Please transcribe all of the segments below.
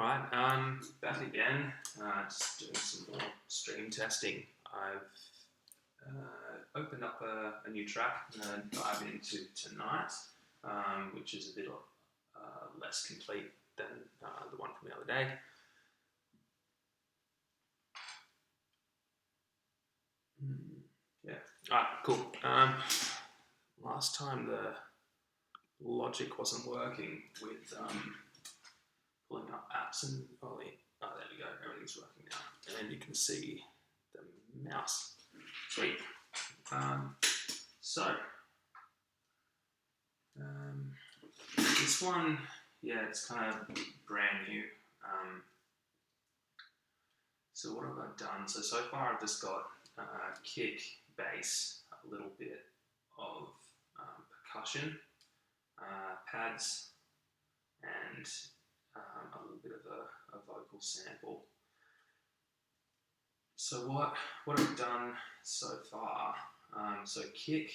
Alright, back again, just doing some more stream testing. I've opened up a new track and dive into Tonight, which is a bit less complete than the one from the other day. Yeah, alright, cool. Last time the logic wasn't working with pulling up apps and there we go, everything's working now. And then you can see the mouse. Sweet. This one, yeah, it's kind of brand new. So what have I done? So far I've just got kick, bass, a little bit of percussion, pads, and a little bit of a vocal sample. So what I've done so far, so kick,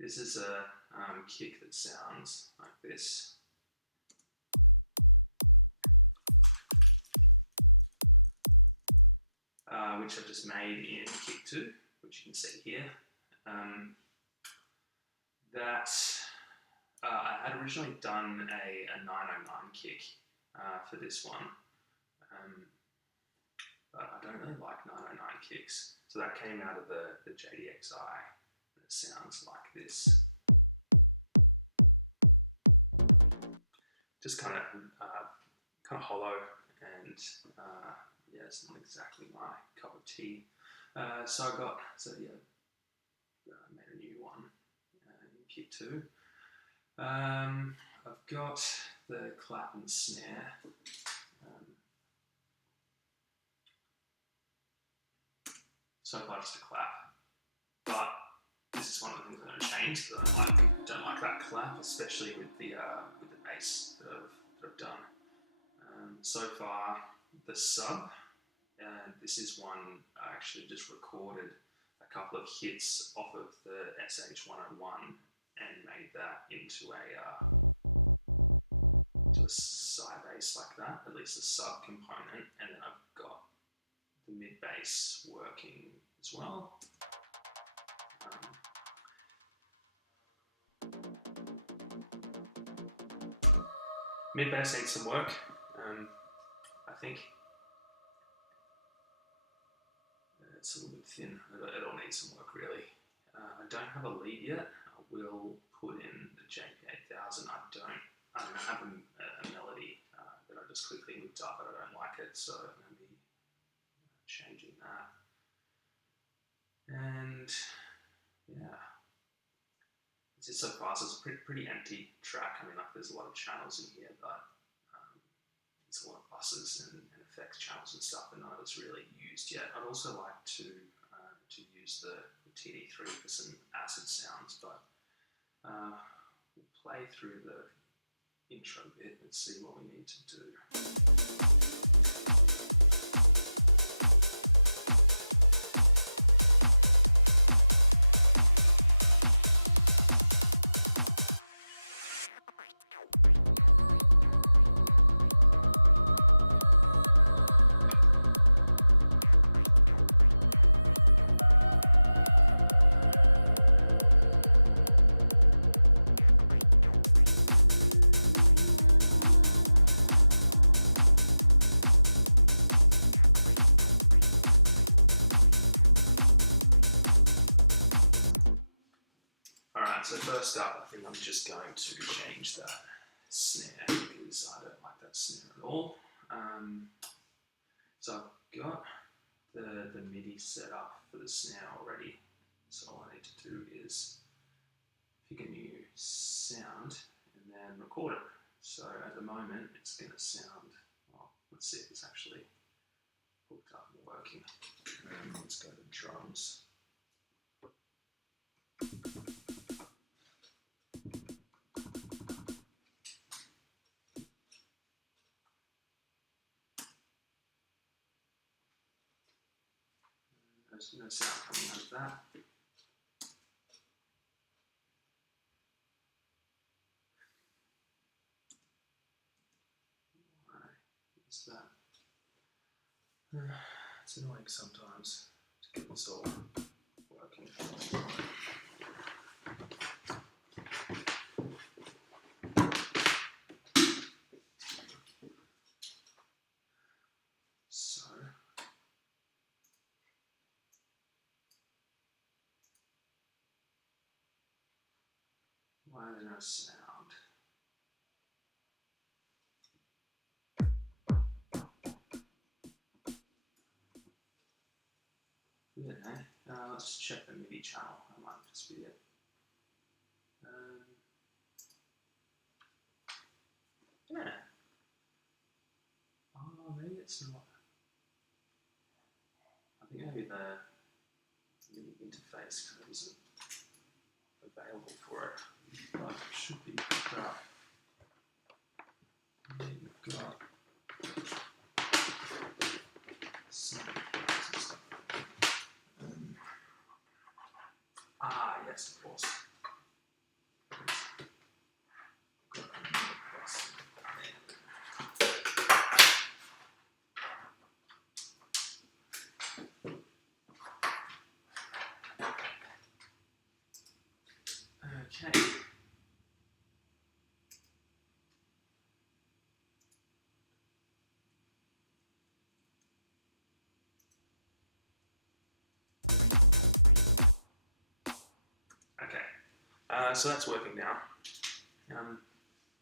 this is a kick that sounds like this. Which I've just made in kick 2, which you can see here. I had originally done a 909 kick for this one, but I don't really like 909 kicks, so that came out of the JDXi, and it sounds like this. Just kind of hollow, and yeah, it's not exactly my cup of tea. So I made a new one in kick 2. I've got the clap and snare. So far just a clap, but this is one of the things I'm going to change because I don't like that clap, especially with the bass that I've done. So far the sub. This is one I actually just recorded a couple of hits off of the SH101 and made that into a side bass like that, at least a sub component, and then I've got the mid bass working as well. Mid bass needs some work, I think. It's a little bit thin. It all needs some work, really. I don't have a lead yet. I will put in the JP8000. I don't have a melody that I just quickly looked up, but I don't like it, so I'm going to be changing that. And yeah, it's just so far. So it's a pretty empty track. I mean, like there's a lot of channels in here, but it's a lot of buses and effects channels and stuff, and none of it's really used yet. I'd also like to use the TD3 for some acid sounds, but we'll play through the intro bit and see what we need to do. So first up, I think I'm just going to change that snare because I don't like that snare at all. So I've got the MIDI set up for the snare already. So all I need to do is pick a new sound and then record it. So at the moment, it's going to sound, well, let's see if it's actually hooked up and working. Let's go to drums. There's no sound coming out of that. Why So it's annoying sometimes to get this all working. So why is there no sound? Yeah, let's just check the MIDI channel. That might just be it. Yeah. Oh, maybe it's not. I think maybe the MIDI interface kind of isn't available for it, but it should be picked up. You've got some stuff. Yes, of course. Okay. So that's working now.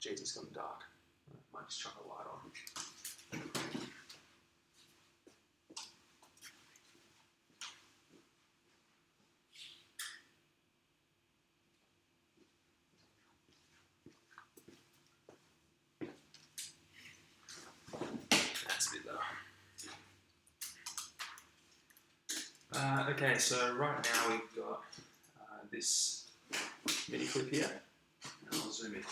Jeez, it's gone dark. I might just turn the light on. That's a bit low. Okay, so right now we've got this MIDI clip here. And I'll zoom in on it.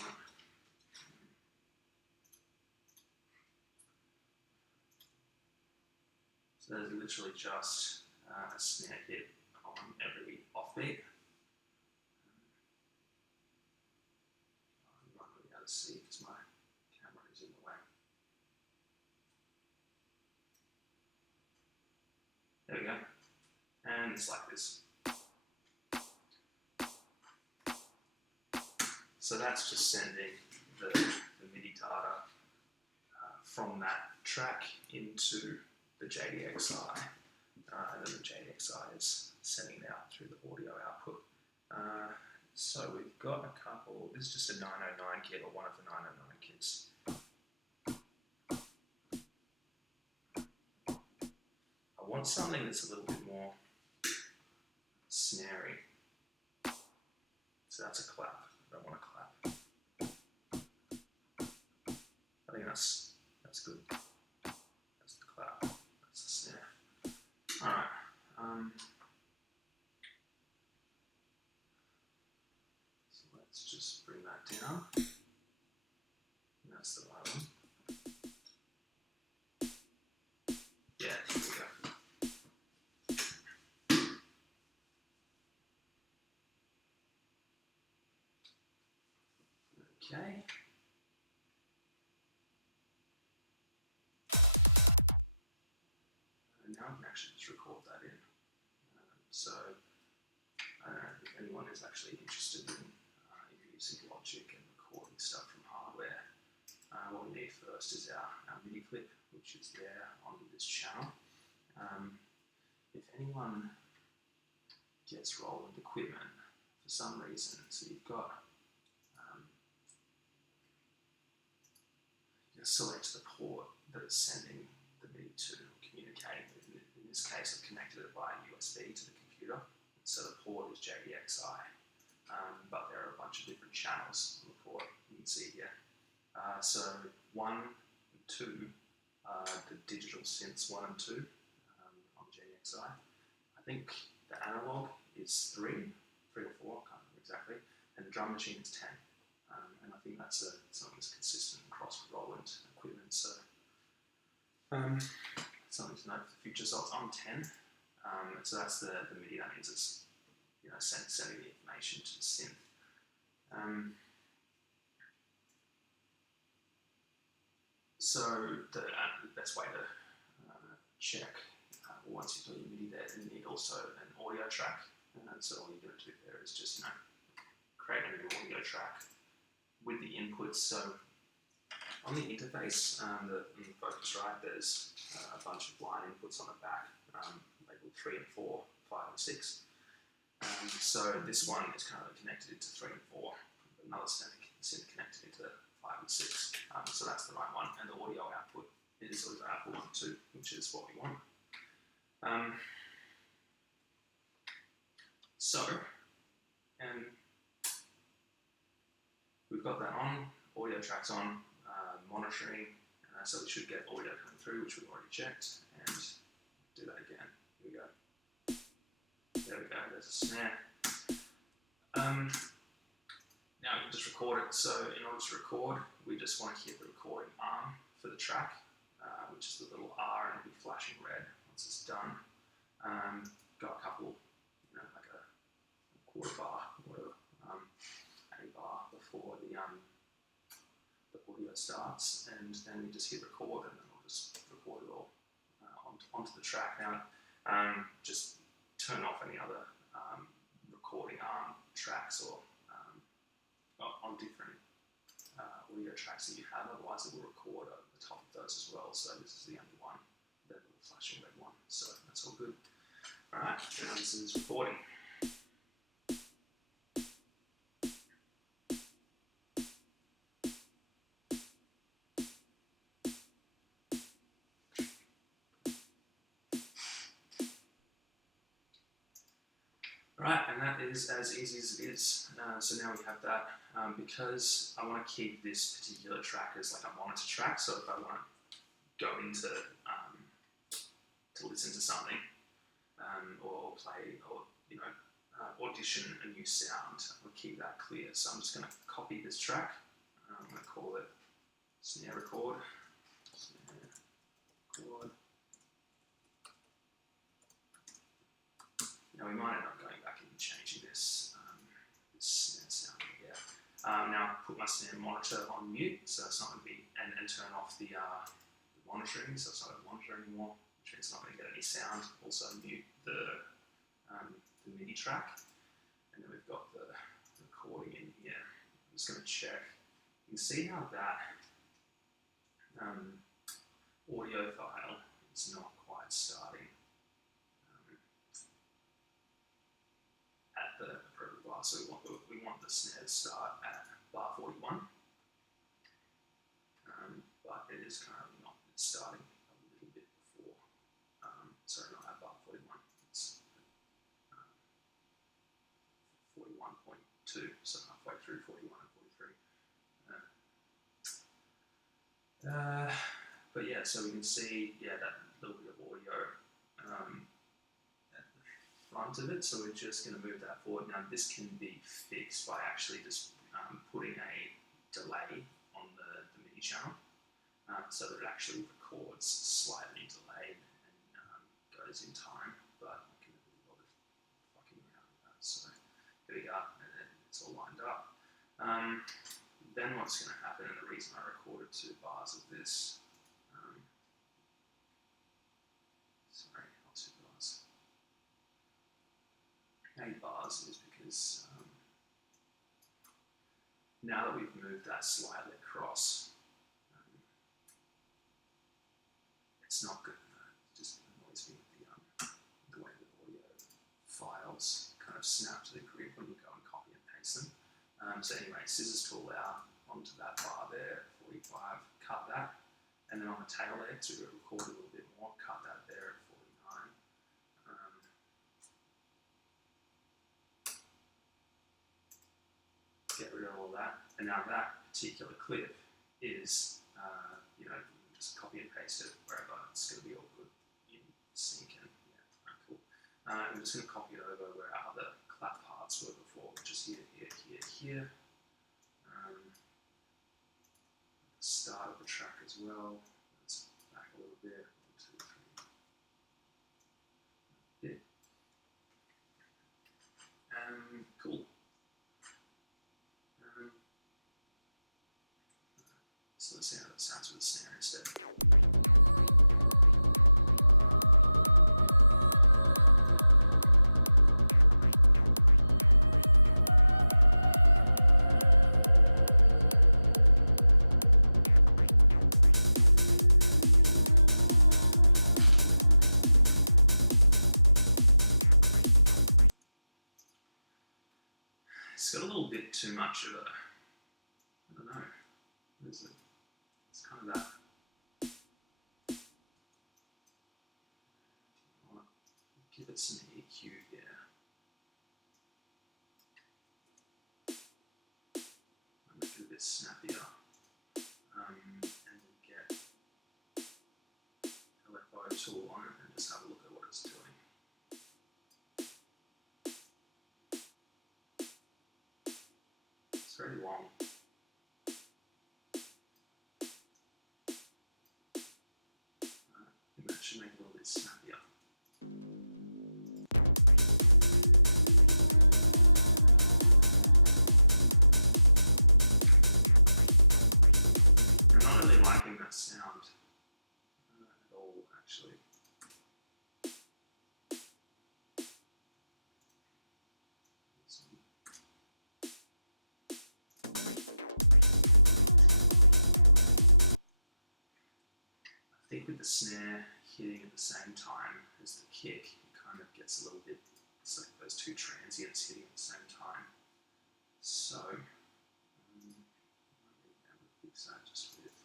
So there's literally just a snare hit on every offbeat. I'm not really able to see because my camera is in the way. There we go. And it's like this. So that's just sending the MIDI data from that track into the JDXi, and then the JDXi is sending it out through the audio output. So we've got a couple, this is just a 909 kit, or one of the 909 kits. I want something that's a little bit more snary. So that's a clap. I don't want a clap. I think that's good. That's the clap. That's the snare. Alright. So let's just bring that down. And that's the right one. Yeah, here we go. Okay. And now I can actually just record that in. So I don't know if anyone is actually interested in using Logic and recording stuff from hardware. What we need first is our MIDI clip, which is there on this channel. If anyone gets Roland equipment for some reason, so you've got you select the port that is sending the MIDI to, communicating with. In this case, I've connected it via USB to the computer. So the port is JDXi, but there are a bunch of different channels on the port you can see here. So 1 and 2 are the digital synths 1 and 2 on JDXi. I think the analog is 3 or 4, I can't remember exactly, and the drum machine is 10. And I think that's something that's consistent across Roland equipment. So something to note for the future. So it's on 10. So that's the MIDI. That means it's sending the information to the synth. So the best way to check once you've got your MIDI there, you need also an audio track. So all you're going to do there is just create a new audio track with the inputs. So on the interface, on the Focusrite, there's a bunch of line inputs on the back, labeled 3 and 4, 5 and 6. So this one is kind of connected into 3 and 4. Another synth connected into 5 and 6. So that's the right one. And the audio output is also output 1 2, which is what we want. We've got that on, audio tracks on, monitoring, so we should get audio coming through, which we've already checked, and do that again. Here we go. There we go, there's a snare. Now we can just record it. So in order to record, we just want to hit the recording arm for the track, which is the little R, and it'll be flashing red once it's done. Got a couple, like a quarter bar, whatever, a bar before the audio starts, and then we just hit record, and then we'll just record it all onto the track. Now, just turn off any other recording arm tracks or on different audio tracks that you have, otherwise it will record over the top of those as well. So this is the only one, the little flashing red one, so that's all good. Alright, now this is recording. Right, and that is as easy as it is. So now we have that. Because I want to keep this particular track as like a monitor track, so if I want to go into to listen to something or play or audition a new sound, I want to keep that clear. So I'm just going to copy this track. I'm going to call it snare record. Snare record. Now we might end up going back and changing this snare sound here. Now put my snare monitor on mute, so it's not going to be, and turn off the monitoring, so it's not going to monitor anymore, which means it's not going to get any sound. Also mute the MIDI track, and then we've got the recording in here. I'm just going to check. You can see how that audio file is not quite starting at the appropriate bar. So we want the snare to start at bar 41, but it is currently not. It's starting a little bit before. Sorry, not at bar 41. It's 41.2, so halfway through 41 and 43. But yeah, so we can see, that little bit of audio at the front of it, so we're just going to move that forward. Now this can be fixed by actually just putting a delay on the MIDI channel, so that it actually records slightly delayed and goes in time, but I can do a lot of fucking around with that. So here we go, and it's all lined up. Then what's going to happen, and the reason I recorded 2 bars of this, sorry, not 2 bars, 8 bars, is because now that we've moved that slightly across, it's not good. It just annoys me with the way the audio files kind of snap to the grid when you go and copy and paste them. So anyway, scissors tool out onto that bar there, 45, cut that, and then on the tail there, to record a little bit more, cut that there at 49. Get rid of all that, and now that particular clip is, you can just copy and paste it wherever. It's going to be all good in sync, and cool. I'm just going to copy it over where our other clap parts were before, which is here, here, here, here. The start of the track as well. Let's back a little bit. 1, 2, 3. Yeah. Cool. So let's see how that sounds with the snare instead. It's got a little bit too much of a, I don't know, what is it? It's kind of that, I'll give it some EQ here. I'll make it a bit snappier. And then get LFO tool on it and just have a look at what it's doing. It's very long. I think that should make it a little bit snappier. I'm not really liking that sound at all, actually. I think with the snare hitting at the same time as the kick, it kind of gets a little bit, it's like those two transients hitting at the same time. So, I might be able to fix that just with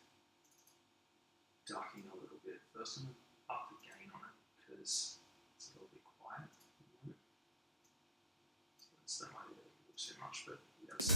darkening a little bit. First, I'm going to up the gain on it because it's a little bit quiet at the moment. So that might be a little too much, but yes.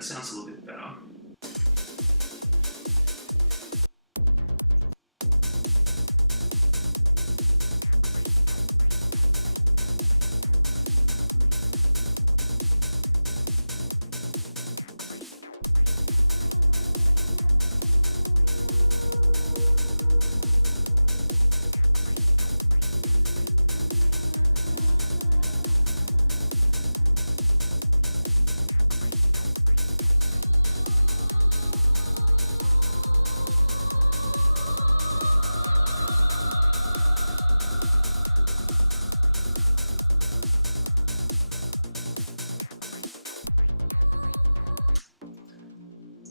Sounds a little bit better.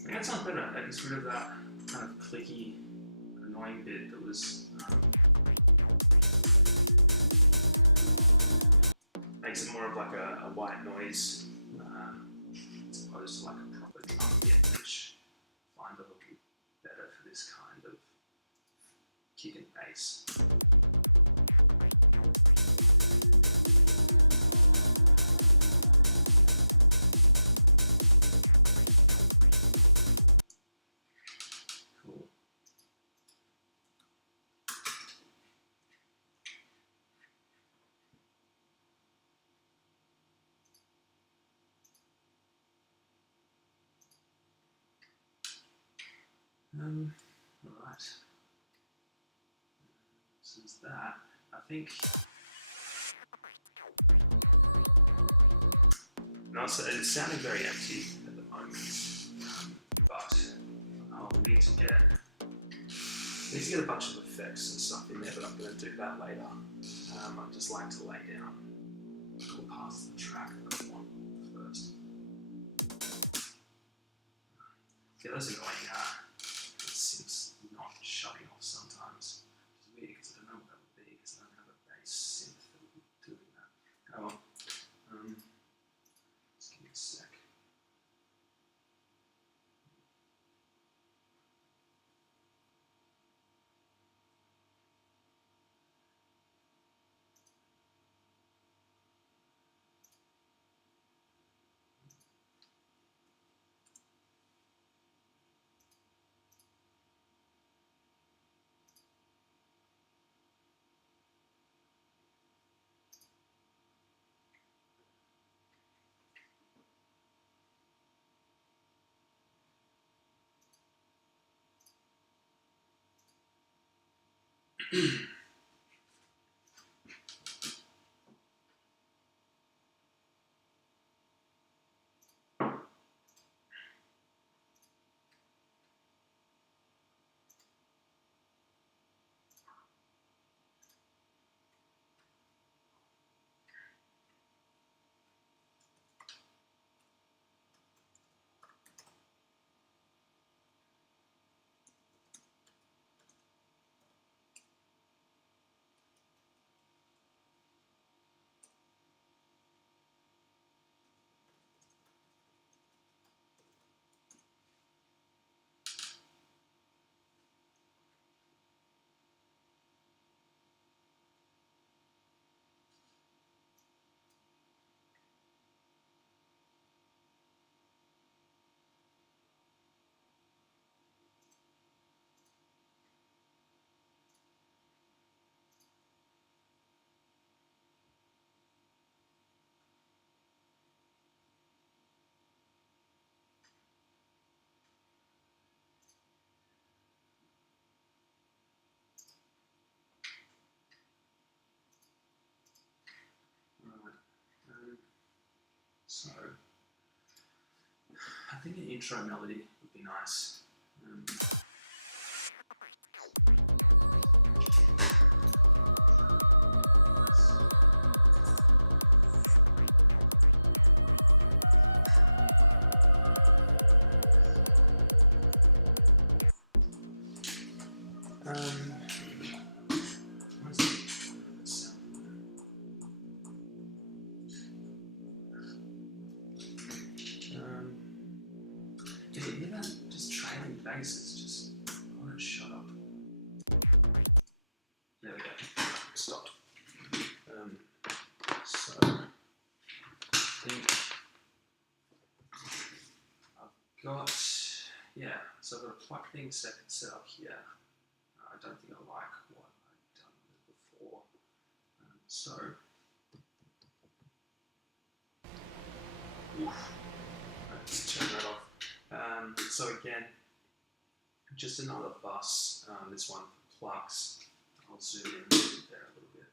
That sounds better. That gets rid of that kind of clicky, annoying bit that was makes it more of like a white noise as opposed to like a proper drum bit, which I find a little bit better for this kind of kick and bass. Alright. So is that. I think. No, so it's sounding very empty at the moment. But I'll need to get a bunch of effects and stuff in there, but I'm going to do that later. I'd just like to lay down a couple parts of the track that I want first. those annoying synths not shutting off sometimes. Which is weird because I don't know what that would be because I don't have a bass synth that would be doing that. Oh well. Just give me a sec. So, I think an intro melody would be nice. Basses just won't shut up. There we go. Stopped. So I think I've got so I've got a pluck thing set up here. I don't think I like what I've done before. Let's turn that off. So again, just another bus, this one for plucks. I'll zoom in there a little bit.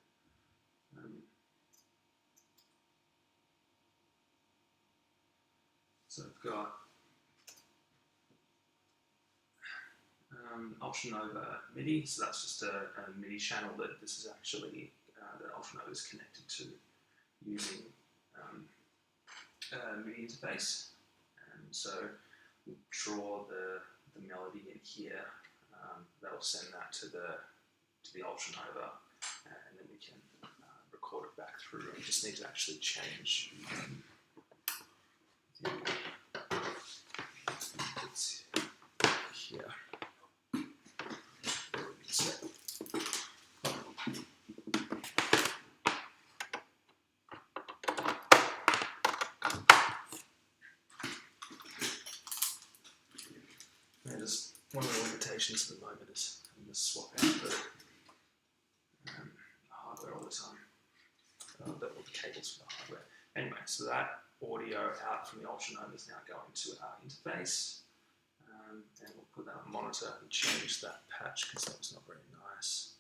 So I've got Ultranova MIDI, so that's just a MIDI channel that this is actually, that Ultranova is connected to using a MIDI interface. So we'll draw the melody in here. That'll send that to the Ultranova, and then we can record it back through. We just need to actually change it's here. Just one of the limitations at the moment is having to swap out the hardware all the time, all the cables for the hardware. Anyway, so that audio out from the Ultranova is now going to our interface, and we'll put that on monitor and change that patch because that was not very nice.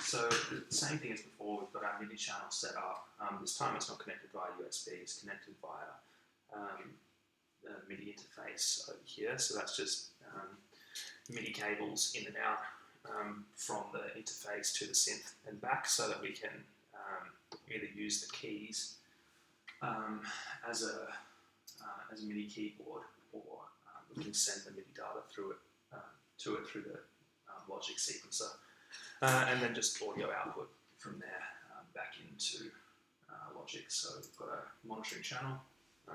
So the same thing as before, we've got our MIDI channel set up. This time it's not connected via USB, it's connected via the MIDI interface over here. So that's just MIDI cables in and out from the interface to the synth and back, so that we can either use the keys as a MIDI keyboard, or we can send the MIDI data through it through the Logic sequencer, and then just audio output from there back into Logic. So we've got a monitoring channel,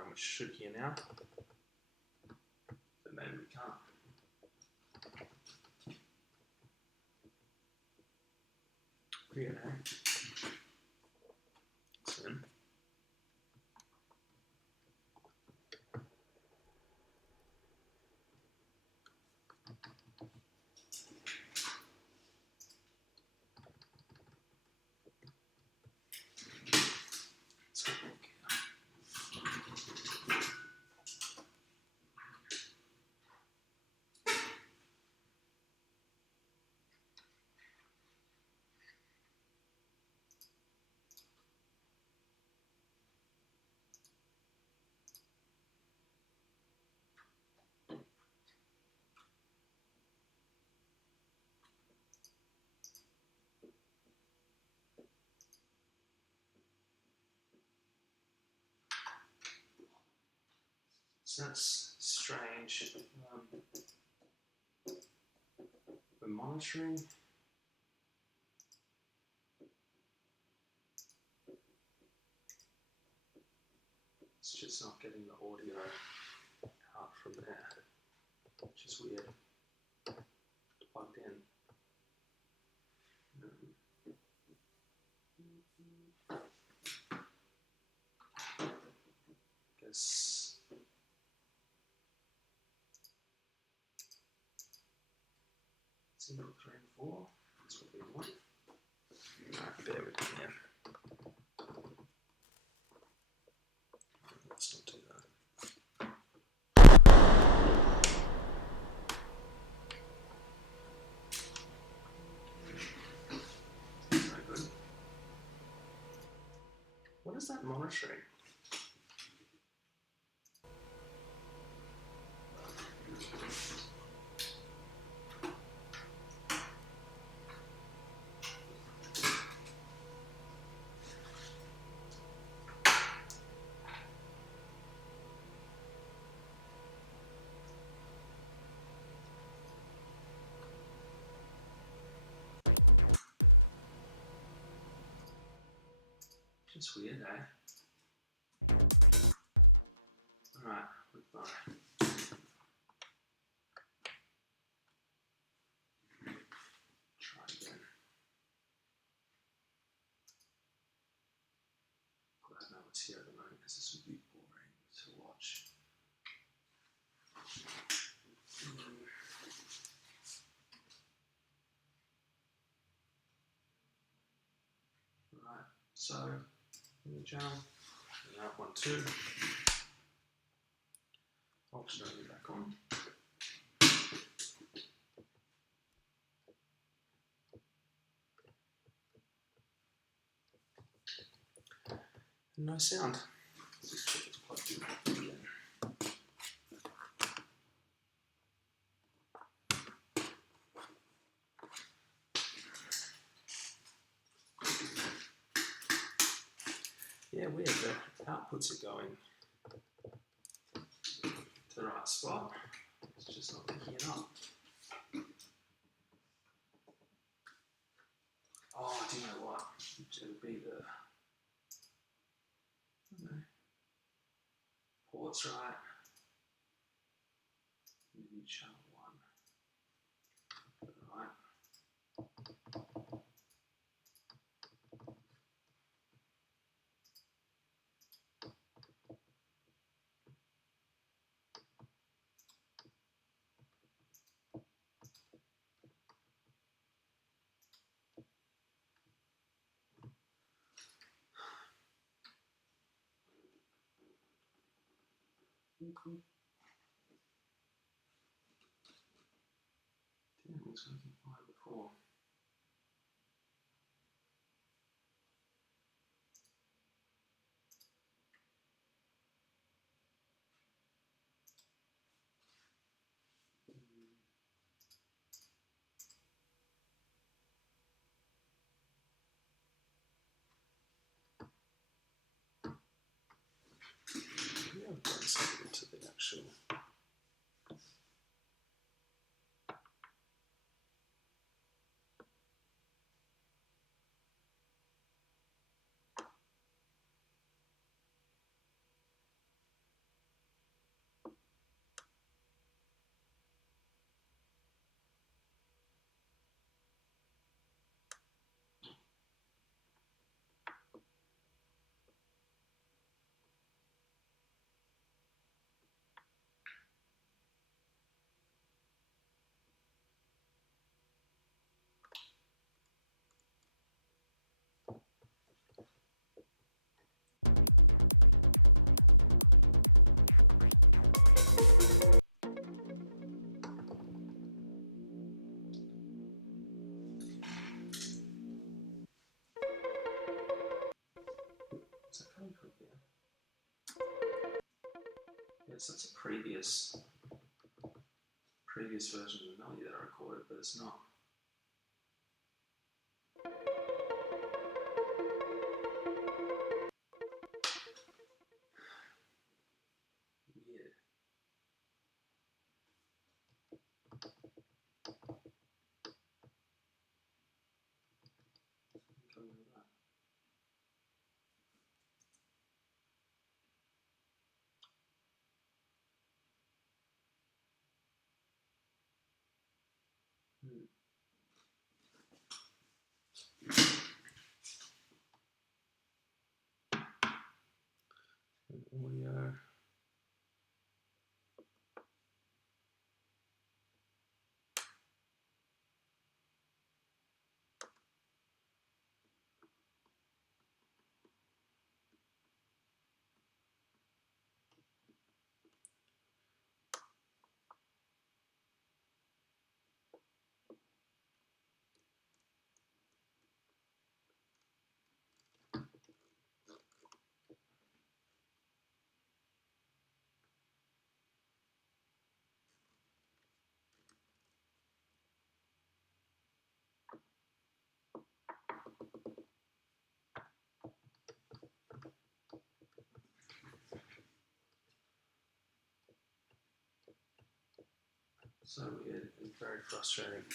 which should hear now, but maybe we can't. Weird, eh? So, So that's strange. We're monitoring. It's just not getting the audio out from there, which is weird. Plugged in. Guess single 3 and 4. That's what we want. Alright, bear with me here. Let's not do that. Very good. What is that monitoring? Just weird, eh? Alright, goodbye. Try again. Glad no one's here at the moment, because this would be boring to watch. Right, so in the channel, and out 1, 2. Ultranova back on. No sound. Let's just check it's plugged in again. Yeah, weird. The outputs are going to the right spot. It's just not picking it up. Oh, do you know what? It'll be the, I don't know, ports right. Maybe channel 1. Right. Damn, it was working fine before. actual. Is that coming from here? Yes, that's a previous version of the melody that I recorded, but it's not. Weird. Something going with that. Audio. So weird and very frustrating.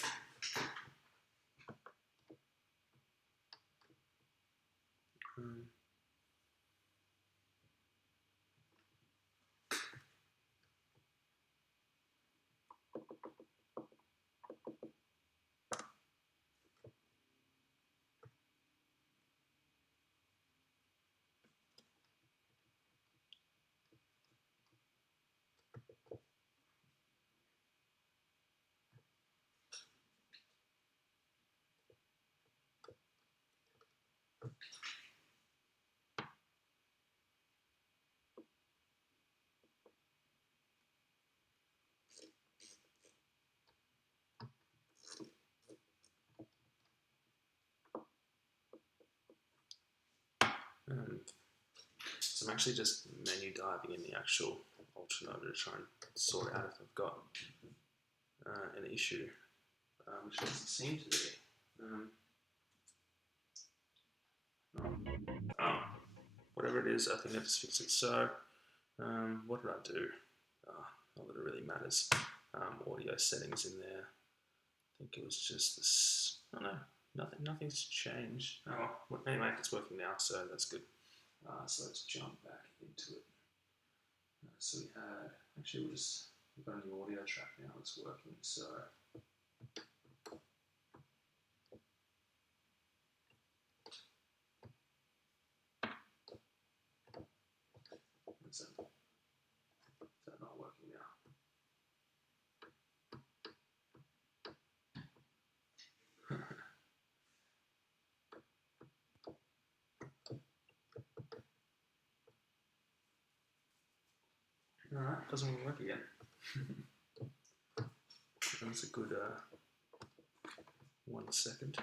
So I'm actually just menu diving in the actual Ultranova to try and sort out if I've got an issue, which doesn't seem to be. Oh, whatever it is, I think I just fixed it. So, what did I do? Not that it really matters. Audio settings in there. I think it was just this. Oh no, nothing's changed. Oh, well, anyway, it's working now, so that's good. So let's jump back into it. So we had, actually we've got a new audio track now that's working, so is that not working now? Alright, doesn't even work again. That's a good 1 second.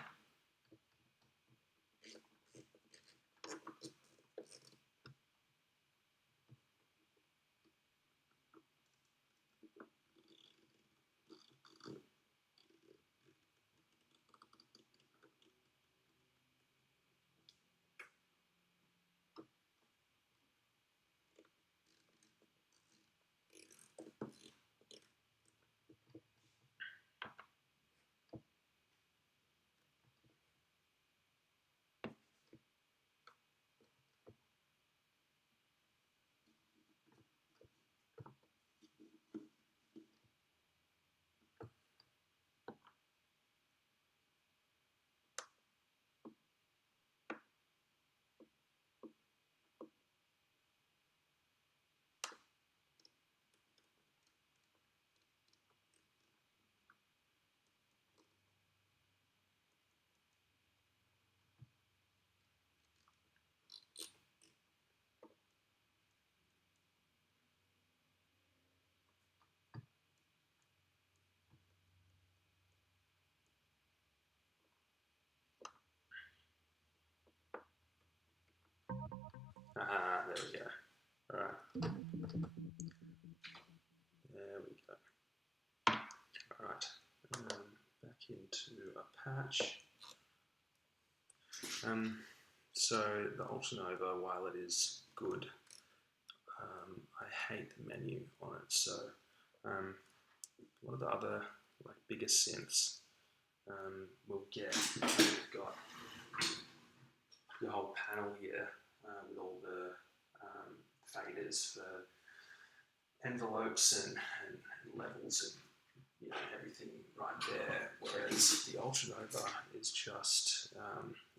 There we go. Alright. There we go. Alright. Back into a patch. So the Ultranova, while it is good, I hate the menu on it. So a lot of the other like bigger synths will get, you've got the whole panel here with all the faders for envelopes and levels and everything right there. Whereas the Ultranova is just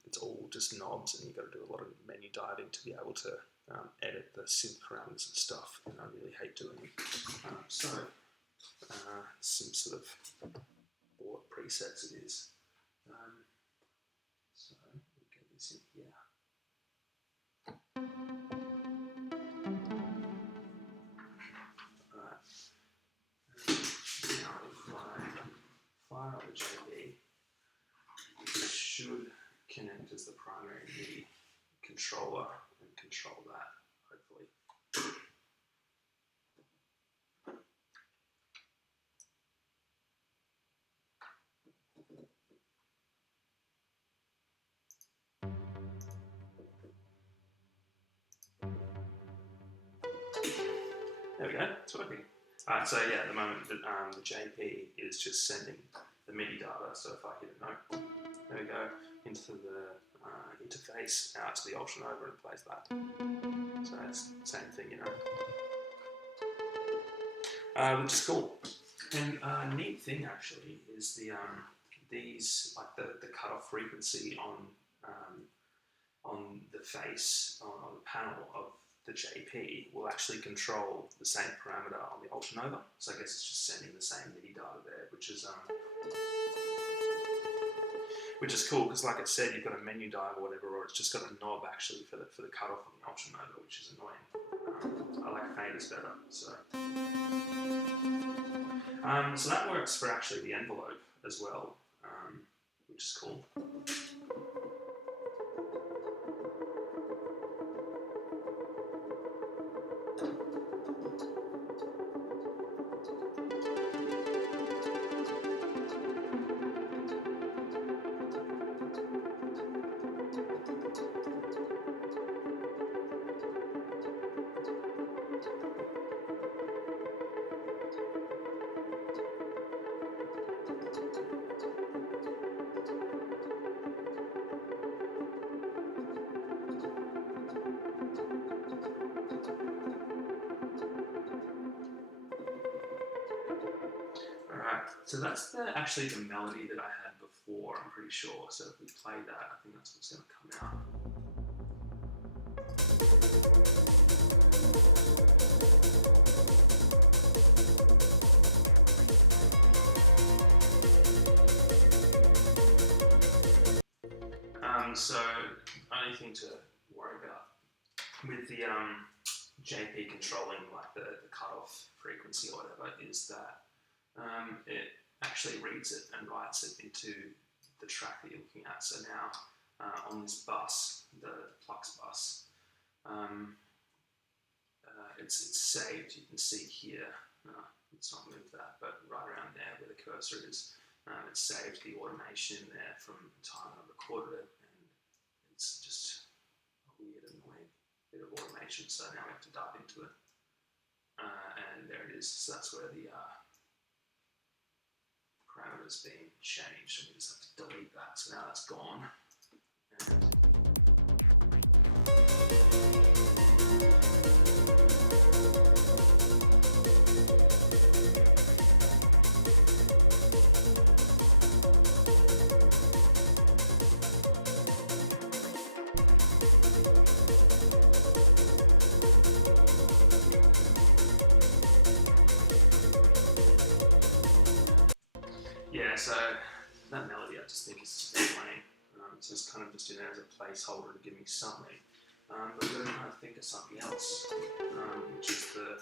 it's all just knobs, and you've got to do a lot of menu diving to be able to edit the synth parameters and stuff. And I really hate doing it. Some sort of bought presets it is. So we'll get this in here. Alright. Now if I fire up the JB, it should connect as the primary MIDI controller and control that, hopefully. There we go, it's working. Alright, so yeah, at the moment the JP is just sending the MIDI data, so if I hit a note, there we go, into the interface, out to the Ultranova and plays that. So it's the same thing, which is cool. And a neat thing actually is these, like the cutoff frequency on the face, on the panel of the JP will actually control the same parameter on the Ultranova. So I guess it's just sending the same MIDI data there, which is cool, because like I said, you've got a menu dial or whatever, or it's just got a knob actually for the cutoff on the Ultranova, which is annoying. I like faders better. So that works for actually the envelope as well, which is cool. So that's actually the melody that I had before, I'm pretty sure. So if we play that, I think that's what's going to come out. So only thing to worry about with the JP controlling like the cutoff frequency or whatever is that it actually reads it and writes it into the track that you're looking at. So now on this bus, the Plux bus, it's saved. You can see here, let's not move that, but right around there where the cursor is, it's saved the automation there from the time I recorded it, and it's just a weird, annoying bit of automation. So now we have to dive into it, and there it is. So that's where the parameters being changed, and we just have to delete that. So now that's gone. Yeah, so that melody I just think is just playing. It's just kind of just in there as a placeholder to give me something. But we're going to kind of think of something else, which is the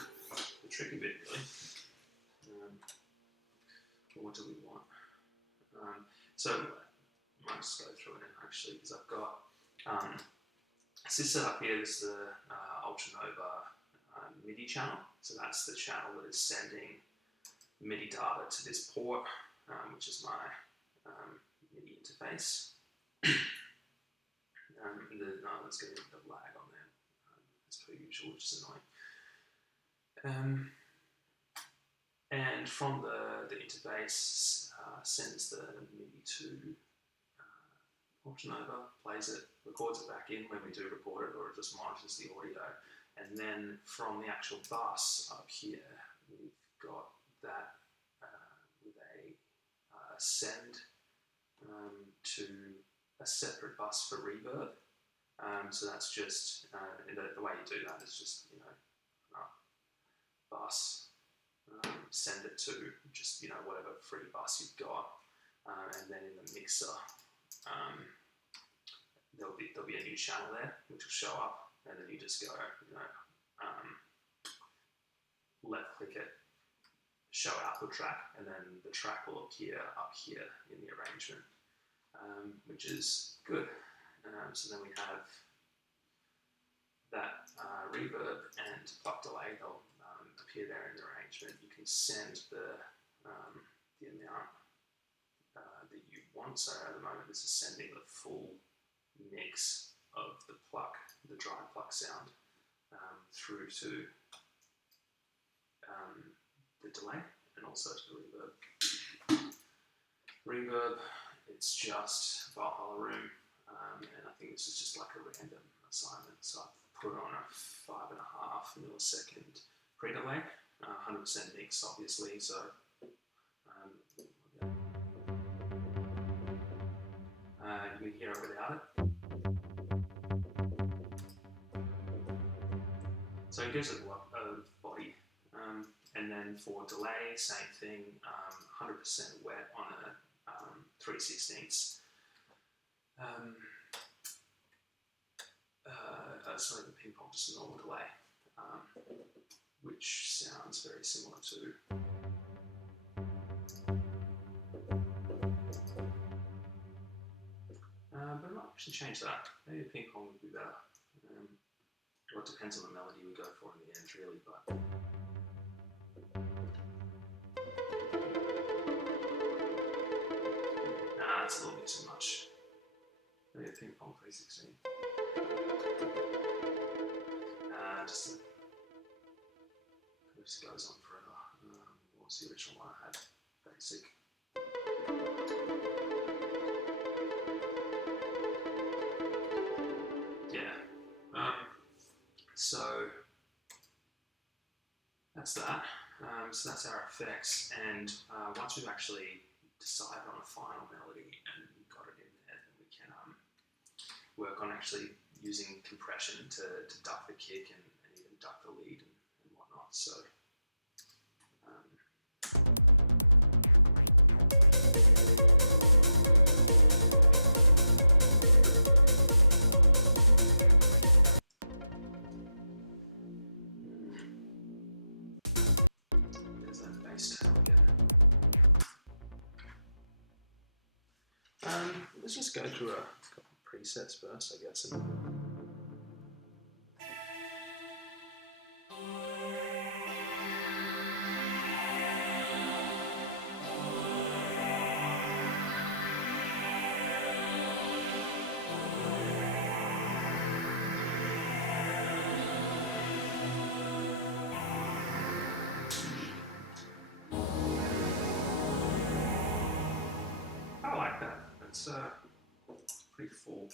tricky bit, really. What do we want? So I might just go through it actually, because I've got So this setup here is the Ultranova MIDI channel. So that's the channel that is sending MIDI data to this port, which is my MIDI interface. And there's going to be a bit of lag on there, as per usual, which is annoying. And from the interface, sends the MIDI to Ultranova, plays it, records it back in when we do record it, or it just monitors the audio. And then from the actual bus up here, we've got that with a send to a separate bus for reverb. So that's just, the way you do that is just, bus, send it to just, whatever free bus you've got. And then in the mixer, there'll be a new channel there, which will show up, and then you just go, left click it, show output track, and then the track will appear up here in the arrangement, which is good. So then we have that reverb and pluck delay, they'll appear there in the arrangement. You can send the amount that you want. So at the moment this is sending the full mix of the pluck, the dry pluck sound, through to the delay and also to the reverb. Reverb, it's just Valhalla Room, and I think this is just like a random assignment. So I've put on a 5.5 millisecond pre-delay, 100% mix obviously, so you can hear it without it. So it gives it a lot of body. And then for delay, same thing, 100% wet on a 3/16. Sorry, the ping pong, just a normal delay, which sounds very similar to. But I might actually change that. Maybe a ping pong would be better. Well, it depends on the melody we go for in the end, really, but. It's a little bit too much. Maybe a ping pong 3/16. Just goes on forever. What was the original one I had? Basic. Yeah. So that's that. So that's our effects, and once we've actually decided on a final melody and got it in there, then we can work on actually using compression to duck the kick and even duck the lead and whatnot. So there's that bass tone again. Let's just go through a couple of presets first, I guess. I like that. That's pretty full.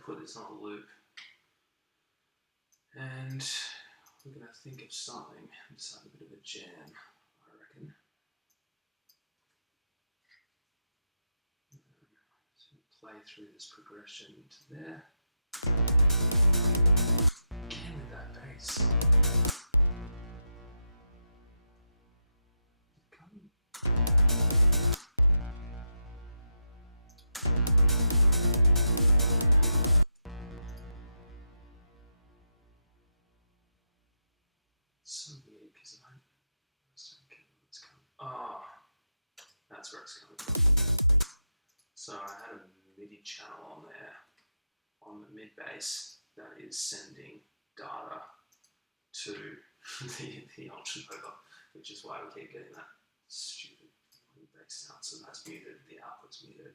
to put this on a loop, and we're going to think of something. Just have a bit of a jam, I reckon. So play through this progression to there. Again with that bass. So weird because I don't get where it's coming. Oh, that's where it's coming from. So I had a MIDI channel on there on the mid bass that is sending data to the Ultranova, which is why we keep getting that stupid bass sound. So that's muted, the output's muted.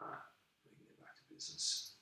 Alright, we can get back to business.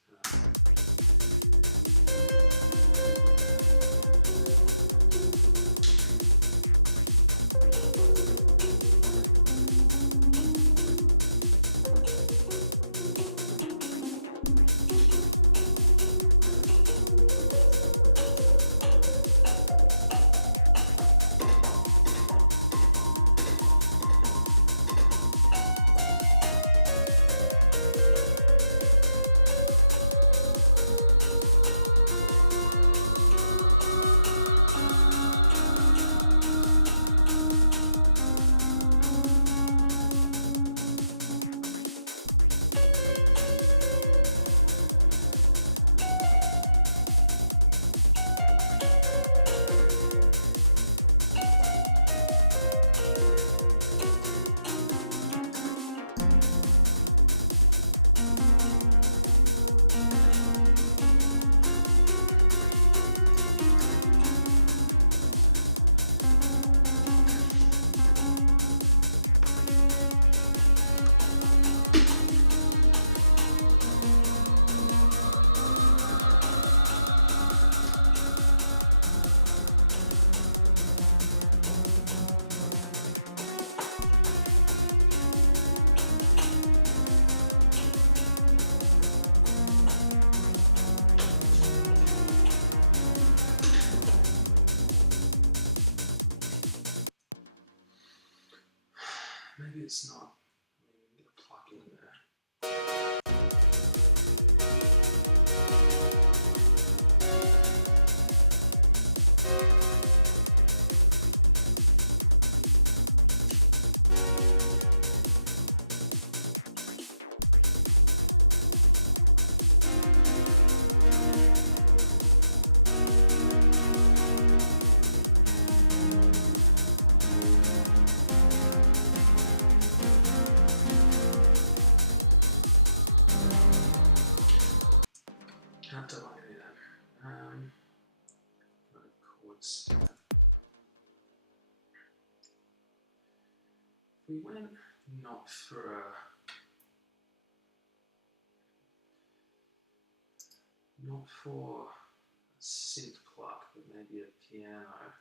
Maybe it's not. Maybe get a plug in there. We went not for a synth plug, but maybe a piano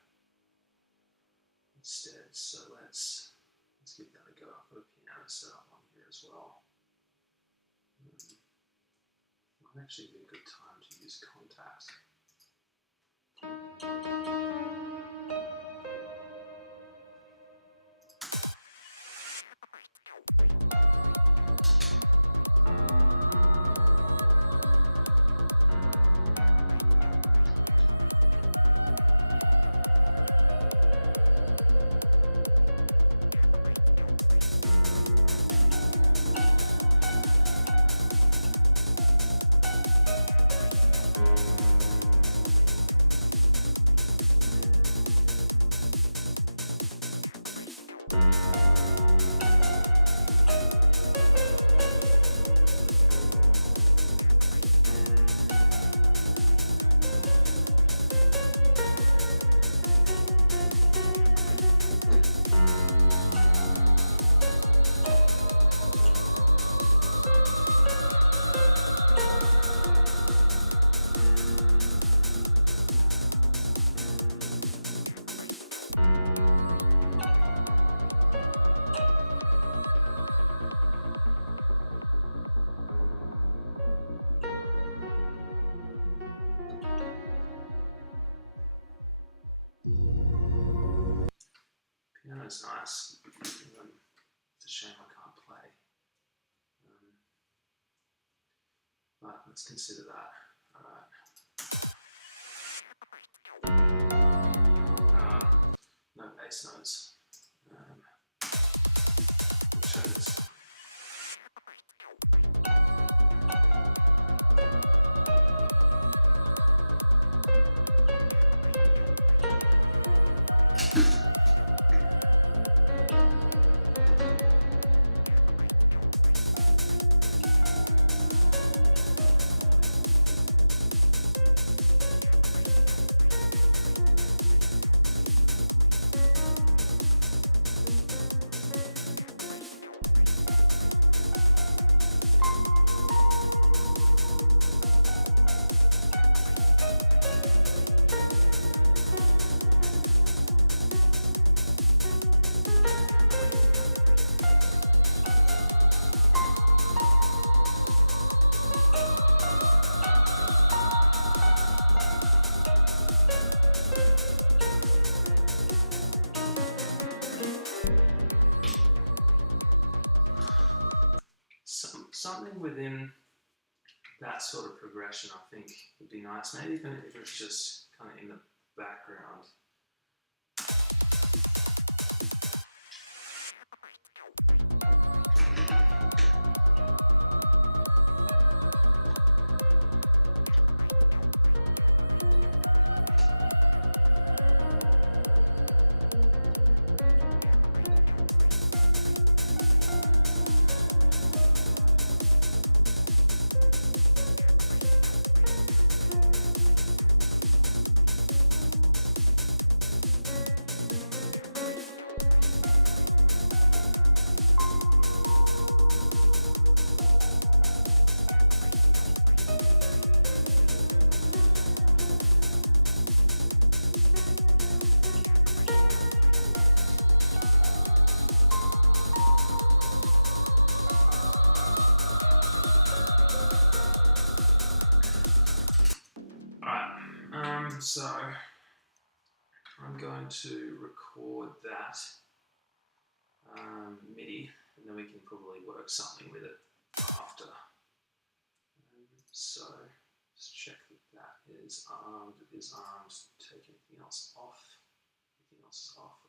instead. So let's give that a go. I've got a piano set up on here as well. Might actually be a good time to use Contact. piano's nice. It's a shame I can't play. But let's consider that. Alright. No bass notes. Something within that sort of progression, I think, would be nice. Maybe even if it's just kind of in the background. So I'm going to record that MIDI, and then we can probably work something with it after. So just check that is armed. It is armed. Take anything else off. Anything else is off.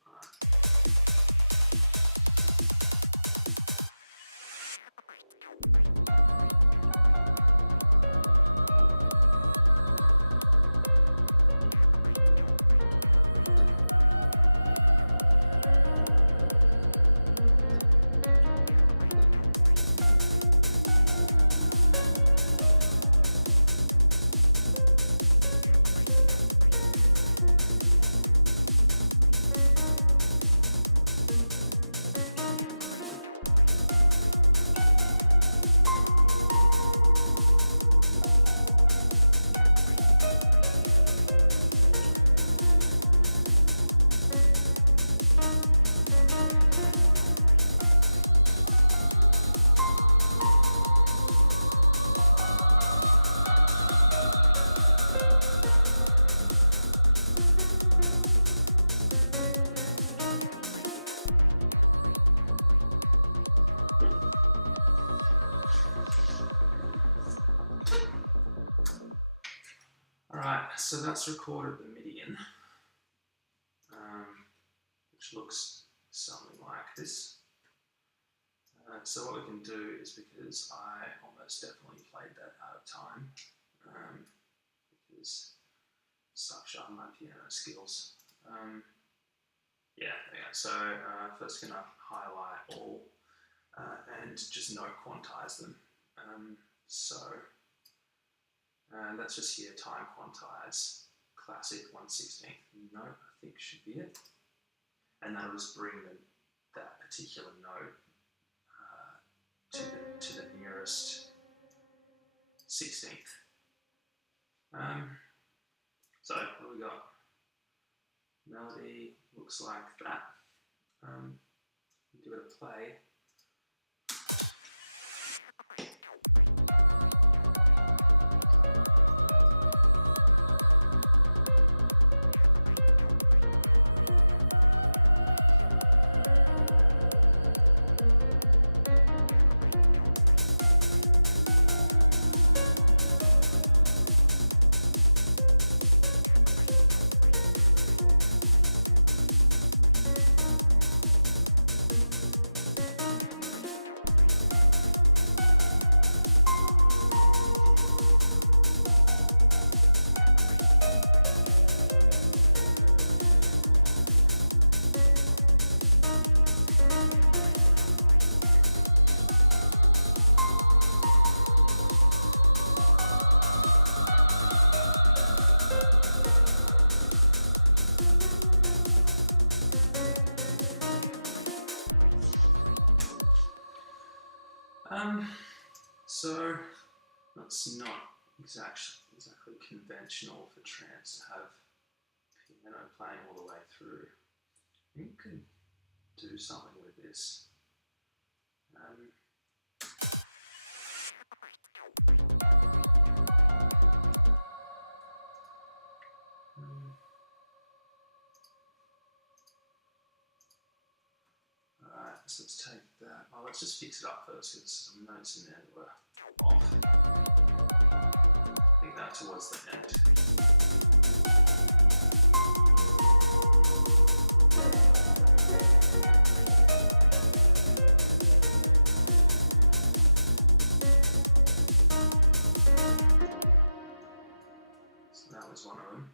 So that's recorded the MIDI in, which looks something like this. So what we can do is, because I almost definitely played that out of time, because such are my piano skills. Yeah, there you go. So first going to highlight all and just note quantize them. That's just here, time quantize, classic 1/16 note, I think should be it. And that'll just bring that particular note to the nearest 16th. So what have we got? Melody looks like that. Give it a play. So that's not exactly conventional for trance to have piano playing all the way through. I think you could do something with this. Alright, so let's take that. Oh, let's just fix it up first because some notes in there that were off. I think that towards the end. That was one of them.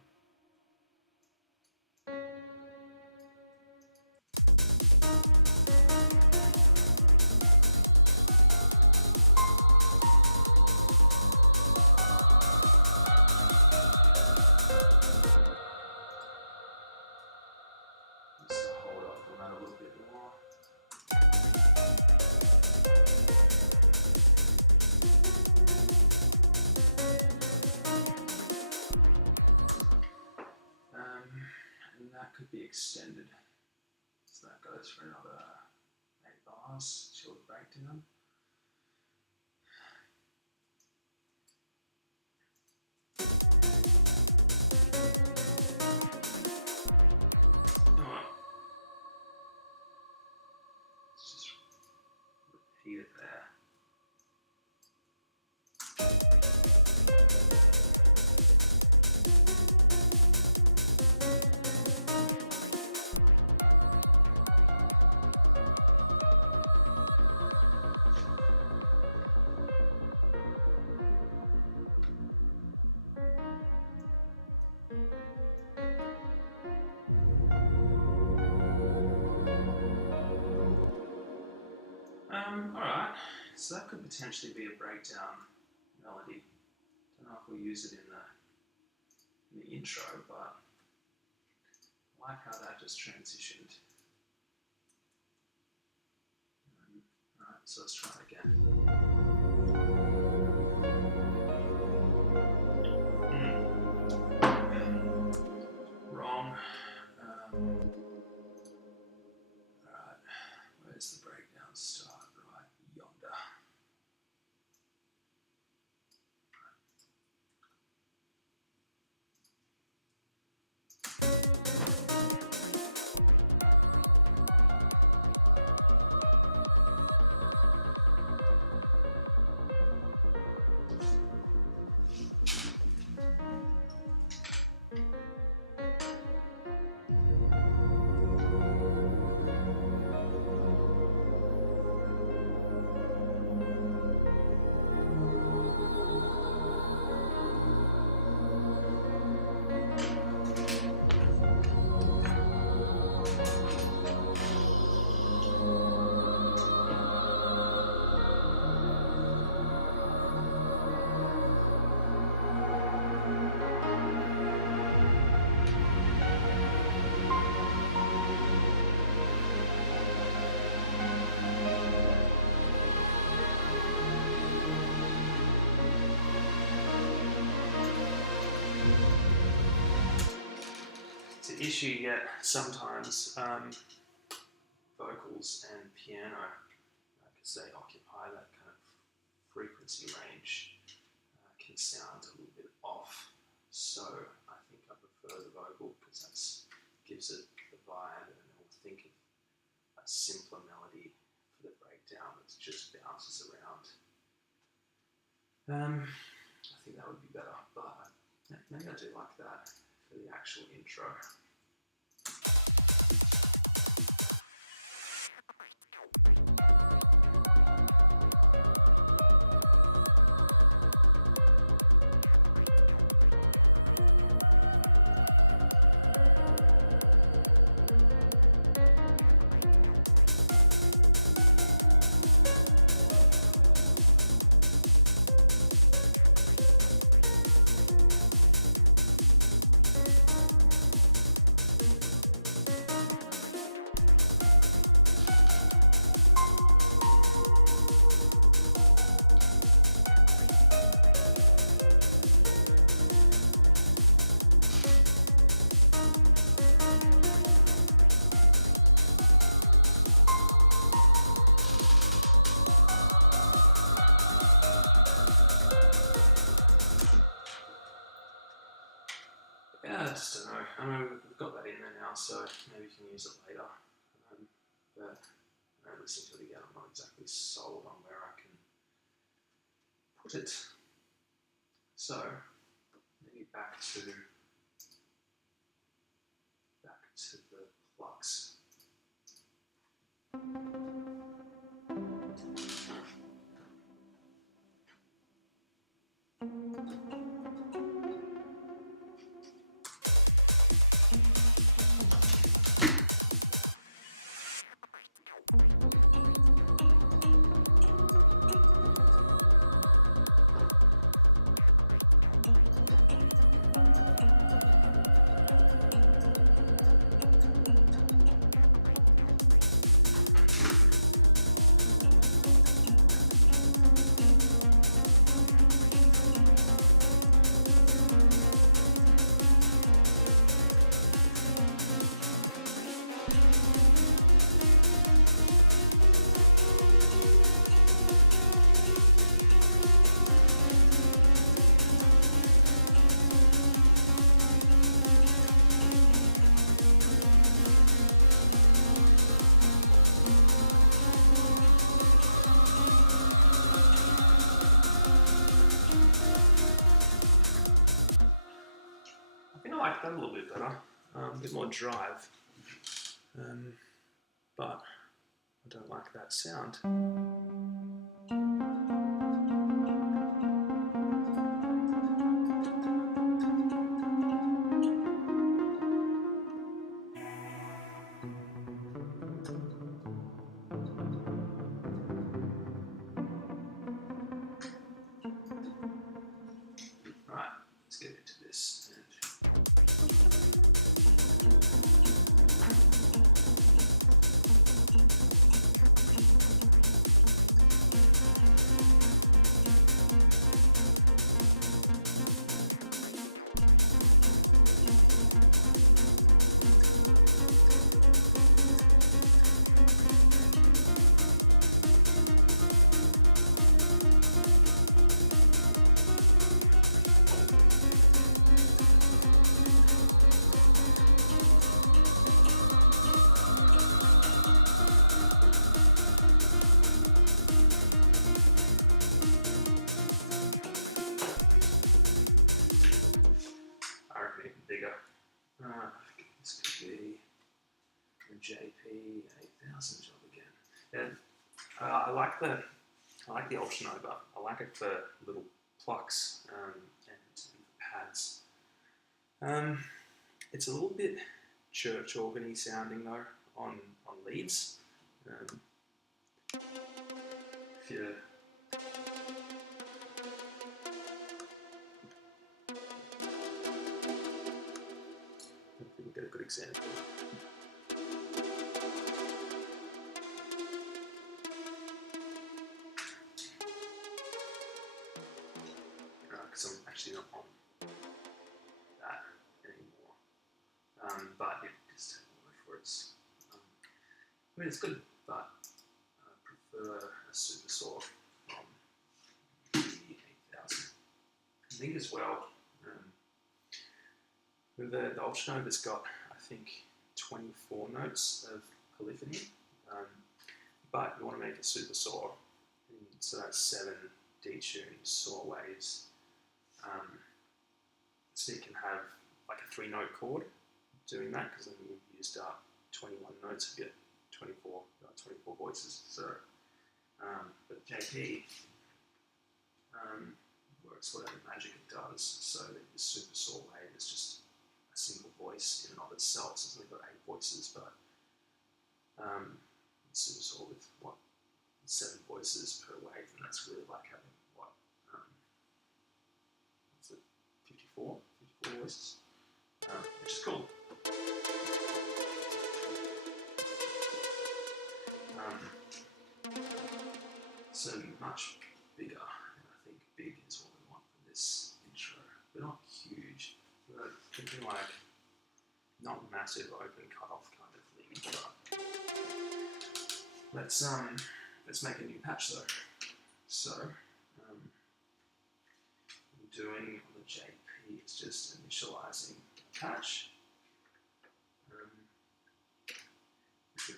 Let's hold off on that a little bit more. And that could be extended. So that goes for another 8 bars, short breakdown. Let's just repeat it there. Alright, so that could potentially be a breakdown melody. Don't know if we'll use it in the intro, but I like how that just transitioned. Alright, so let's try it again. Wrong. Alright, where's the breakdown start? Right yonder. Issue yet sometimes vocals and piano, because they occupy that kind of frequency range, can sound a little bit off. So I think I prefer the vocal because that gives it the vibe, and I'll think of a simpler melody for the breakdown that just bounces around. I think that would be better, but maybe I do like that for the actual intro. so maybe you can use it later. But when I listen to it again, I'm not exactly sold on where I can put it. So maybe back to the plugs. A little bit better, a bit more drive, but I don't like that sound. Right, let's get into this. JP8000 job again. And I like the Ultranova. I like it for little plucks and pads. It's a little bit church organ-y sounding though on leads. If you get a good example. Because I'm actually not on that anymore. But it just take a word for it. I mean, it's good, but I prefer a super saw from the 8000. I think as well, the Ultranova's got, I think, 24 notes of polyphony, but you want to make a super saw, so that's 7 detuned saw waves. So you can have like a 3-note chord doing that, because then you've used up 21 notes, you get 24 voices. So, but JP works whatever magic it does. So the super saw wave is just a single voice in and of itself. So it's only got 8 voices, but super saw with 7 voices per wave, and that's really like having what's it, 54 voices, which is cool. So much bigger, and I think big is what we want for this intro. We're not huge, we're thinking like not massive open cut-off kind of thing, but let's make a new patch though. So what I'm doing on the JP is just initializing a patch.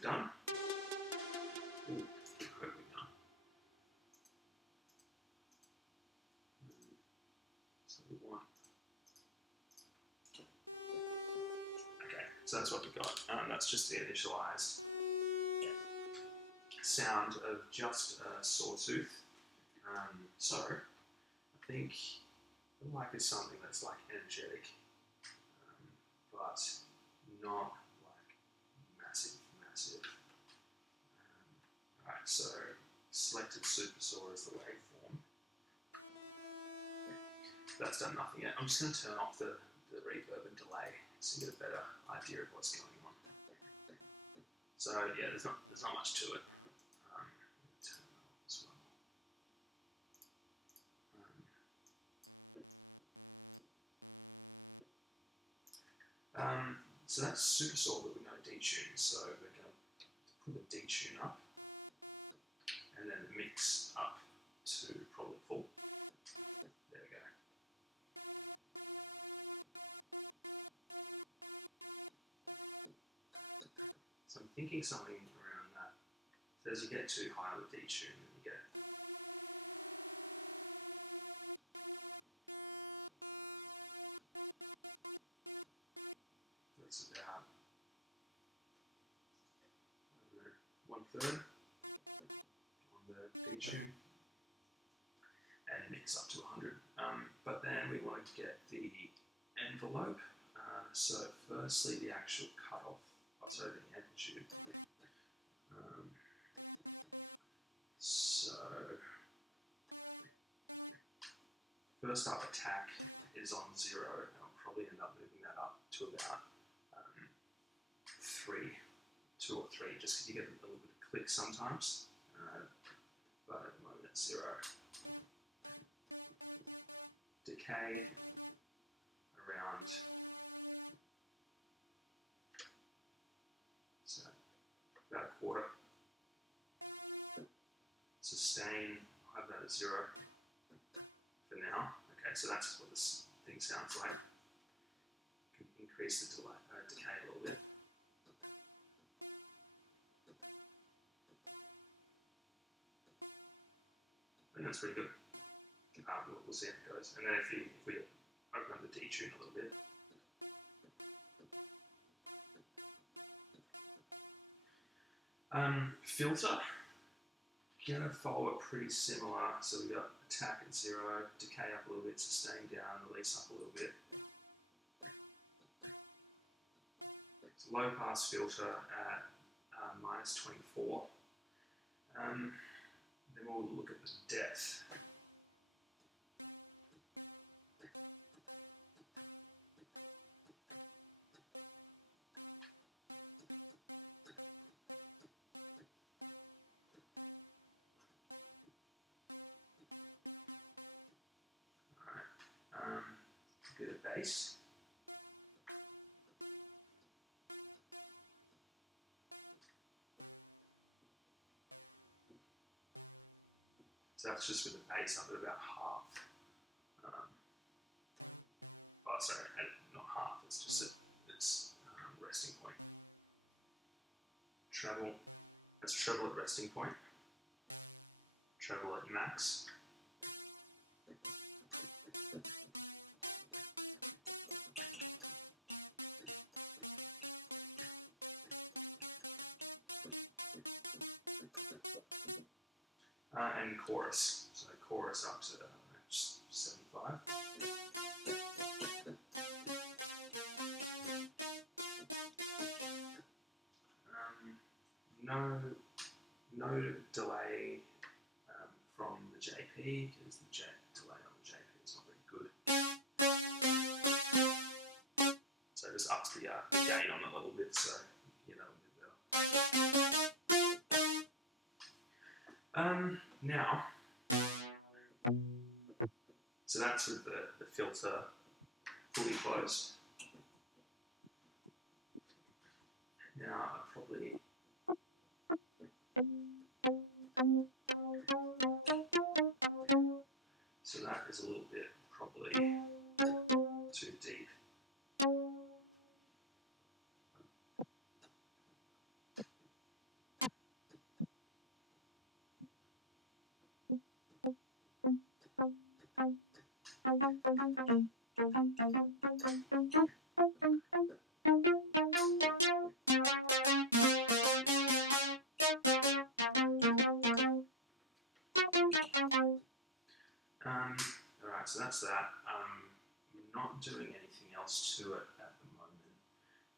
done. Ooh, I hope we're done. So we want. Okay, so that's what we got. That's just the initialized sound of just a sawtooth. So I think I like is something that's like energetic, but not like massive. Alright, so selected super saw is the waveform. That's done nothing yet. I'm just going to turn off the reverb and delay so you get a better idea of what's going on. So yeah, there's not much to it. Turn it off as well. So that's super saw with no detune. So we're going to put the detune up, and then the mix up to probably full. There we go. So I'm thinking something around that. So as you get too high with detune, then you get that's about 1/3 on the detune, and mix up to 100. But then we want to get the envelope. So firstly, the actual cutoff, sorry, the amplitude. So first up attack is on 0, and I'll probably end up moving that up to about 2 or 3, just because you get a little bit of click sometimes. But at the moment it's 0. Decay around, so about 1/4. Sustain, I'll have that at 0 for now. Okay, so that's what this thing sounds like. Can increase the decay a little bit. And that's pretty good. We'll see how it goes. And then if we open up the detune a little bit. Filter, gonna follow it pretty similar. So we got attack at 0, decay up a little bit, sustain down, release up a little bit. It's a low pass filter at -24. Then we'll look at the depth. Bit of bass. So that's just with the bass up at about half. Oh, sorry, not half. It's just its resting point. Treble. That's treble at resting point. Treble at max. And chorus. So chorus up to 75. No delay from the JP, because the delay on the JP is not very good. So just ups the gain on it a little bit, so you know a bit better. Now, so that's with the filter fully closed. Now I'll probably so that is a little bit probably too deep. So that's that. I'm not doing anything else to it at the moment.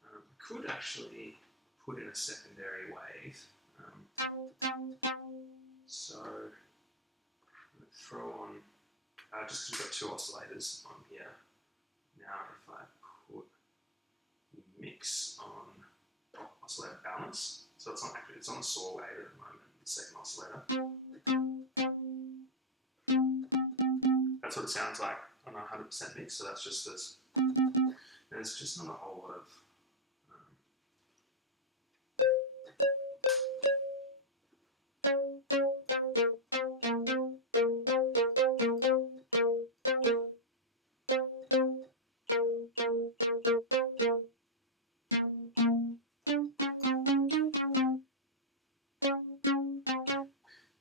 I could actually put in a secondary wave. So I'm going to throw on, just because we've got two oscillators on here. Now if I put mix on oscillator balance, so it's on actually it's on saw wave at the moment, the second oscillator. That's what it sounds like on a 100% mix, so that's just this. There's just not a whole lot of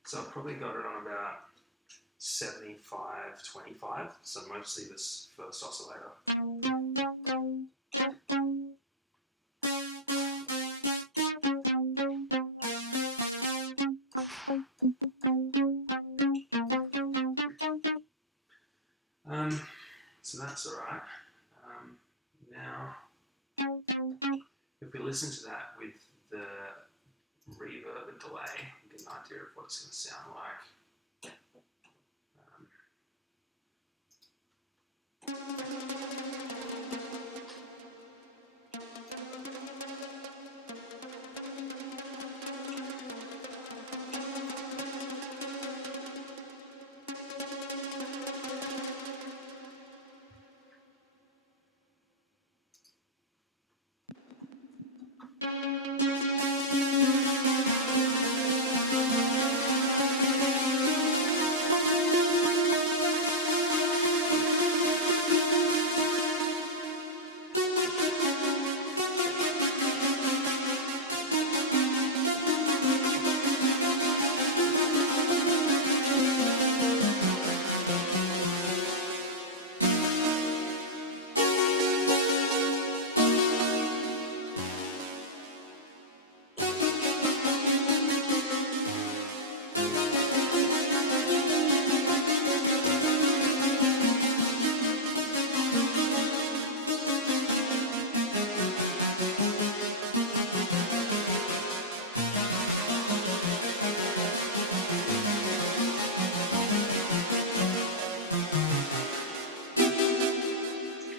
so I've probably got it on about 75-25, so mostly this first oscillator. So that's alright. Now, if we listen to that with the reverb and delay, we get an idea of what it's going to sound like.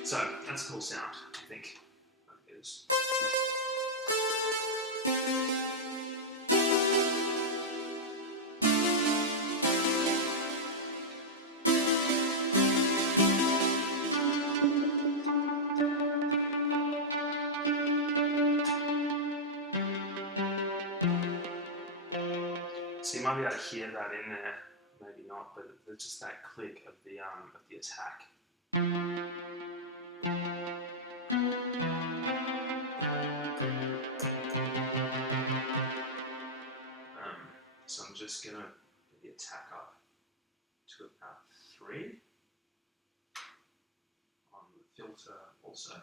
So that's a cool sound, I think. It is. So you might be able to hear that in there, maybe not, but there's just that click of the attack. So I'm just going to put the attack up to about 3 on the filter also.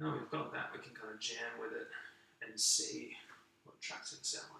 Now we've got that, we can kind of jam with it and see what the track's going to sound like.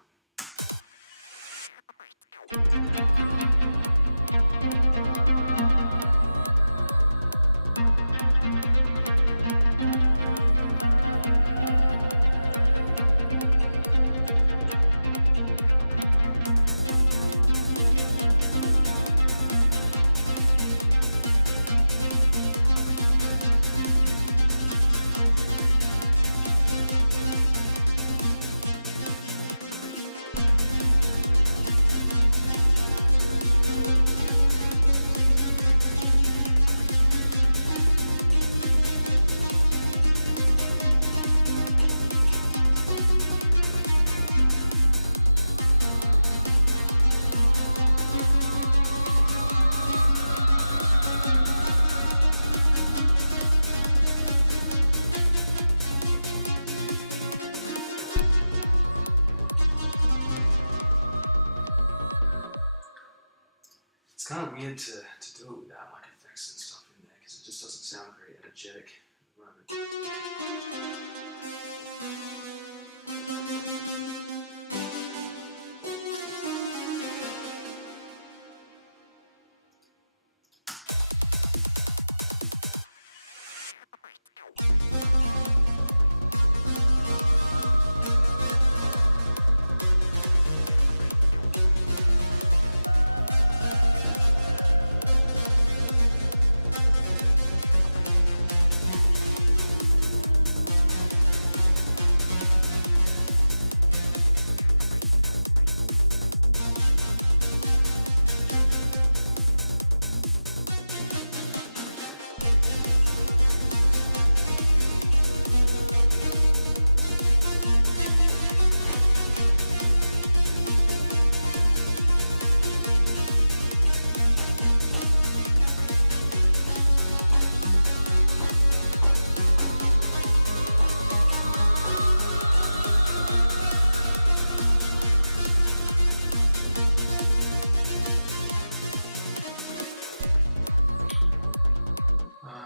It's kind of weird to do it without like effects and stuff in there because it just sound very energetic at the moment.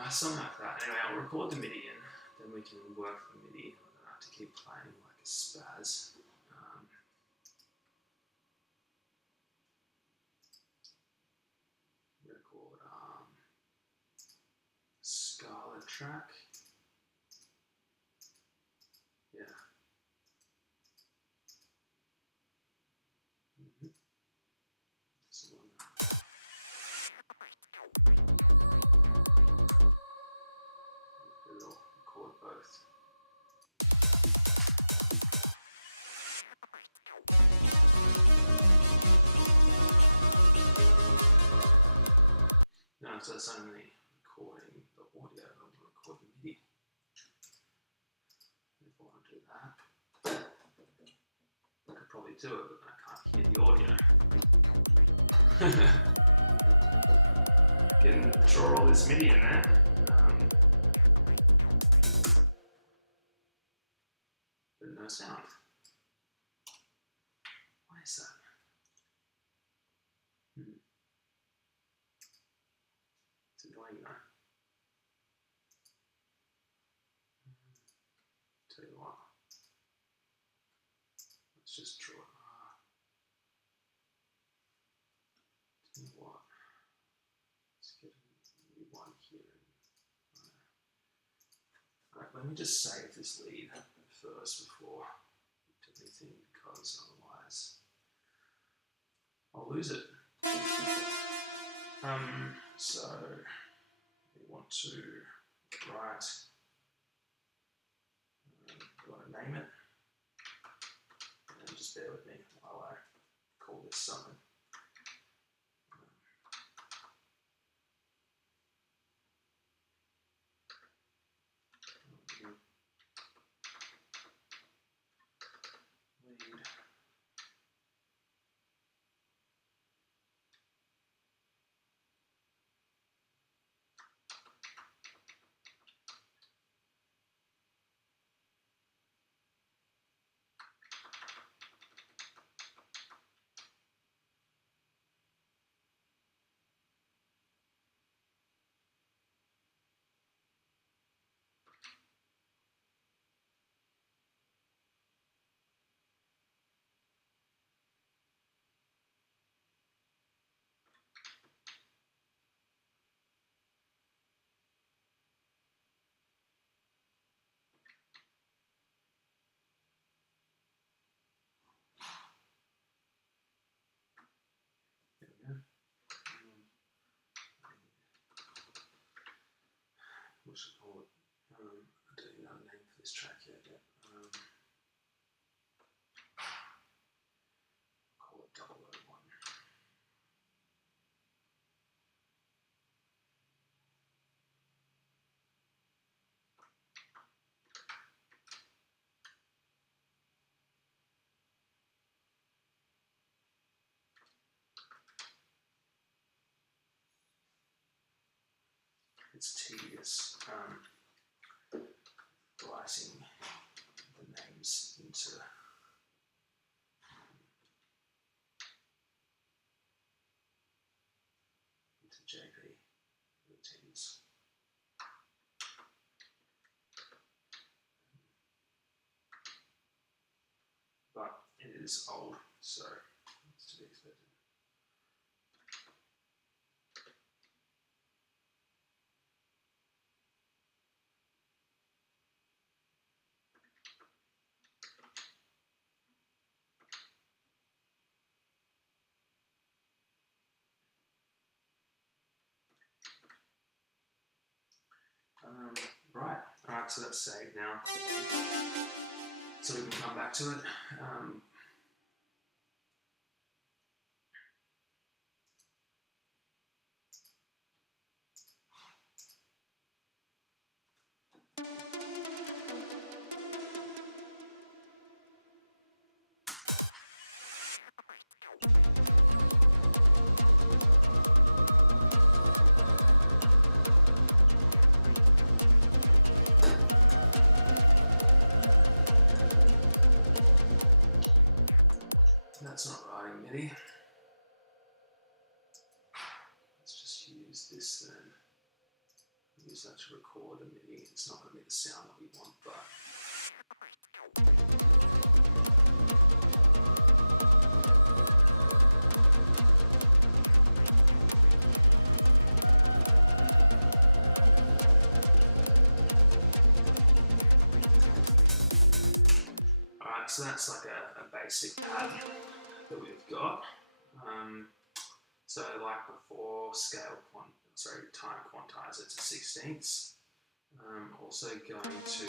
Something like that. Anyway, I'll record the MIDI in, then we can work the MIDI. I don't have to keep playing like a spaz. Record Scarlet track. Yeah. So we'll record both. No, so it's only recording the audio, I don't record the MIDI. If I want to do that, I could probably do it, but I can't hear the audio. Can draw all this MIDI in there. But no sound. Why is that? It's annoying though. Tell you what. Let's just draw it. Tell you what. Let's get a new one here. Alright, let me just save this lead first before we do anything, because otherwise I'll lose it. So we want to write, we want to name it, and just bear with me while I call this something. What should I call it? I don't even have a name for this track yet. Call it 001. It's tedious writing the names into JP routines. is old, so it's to be expected. Right, alright, so that's saved now. So we can come back to it. That's not writing MIDI. Let's just use this then. Use that to record a MIDI. It's not going to be the sound that we want, but alright, so that's like a basic pad that we've got. So like before, time quantizer to 16ths. Also going to,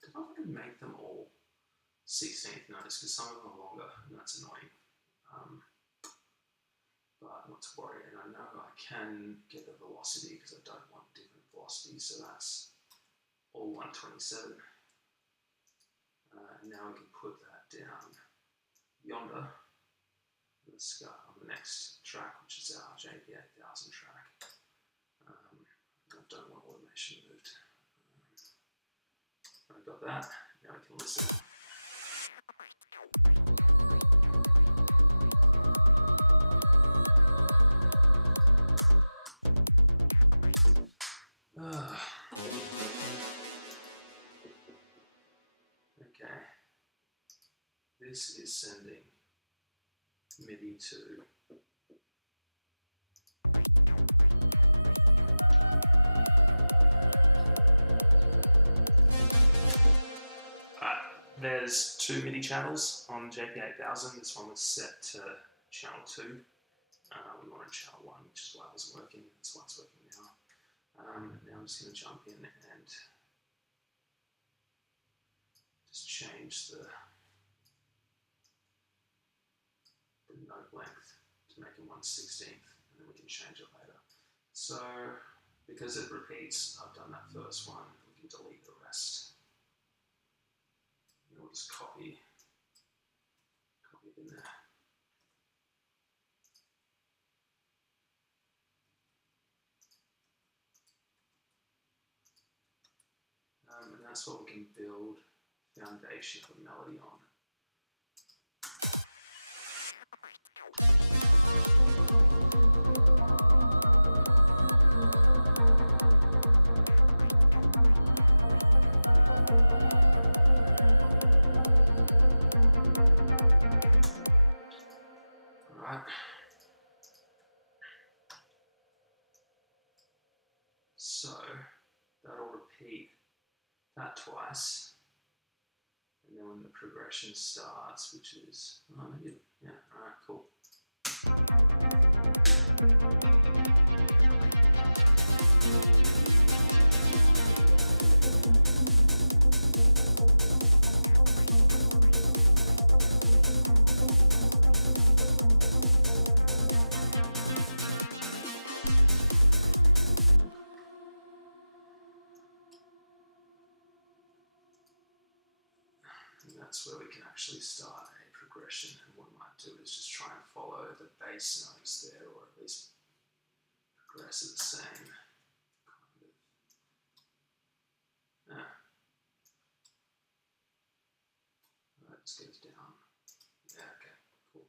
did I want to make them all 16th notes because some of them are longer and that's annoying. But not to worry, and I know I can get the velocity because I don't want different velocities, so that's all 127. And now we can put that down yonder. Let's go on the next track, which is our JDXi track. I don't want automation moved. I've got that. Now we can listen. Okay. This is sending MIDI to there's two MIDI channels on JP8000. This one was set to channel 2. We wanted channel 1, which is why it wasn't working. That's why it's working now. Now I'm just going to jump in and just change the note length to make it 1/16, and then we can change it later. So because it repeats, I've done that first one. We can delete the rest. We'll just copy it in there. And that's what we can build foundation of a melody on. So that'll repeat that twice, and then when the progression starts, which is, maybe, yeah, alright, cool. And that's where we can actually start a progression, and what we might do is just try and follow the bass notes there, or at least progress at the same kind of. Alright, let's get it down. Yeah, okay, cool.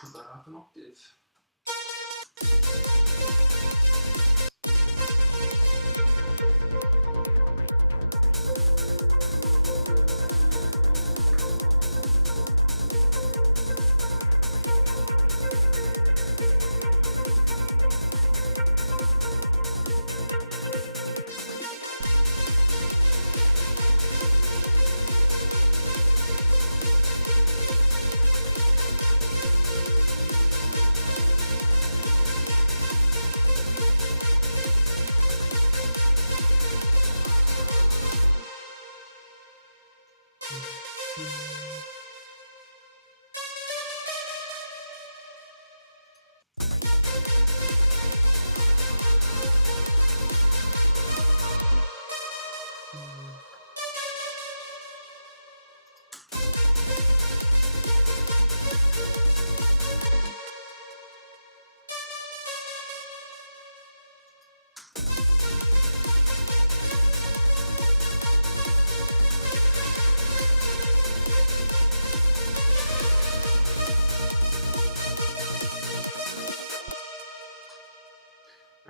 put that up an octave.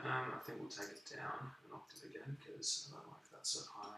I think we'll take it down an octave again because I don't like that so high.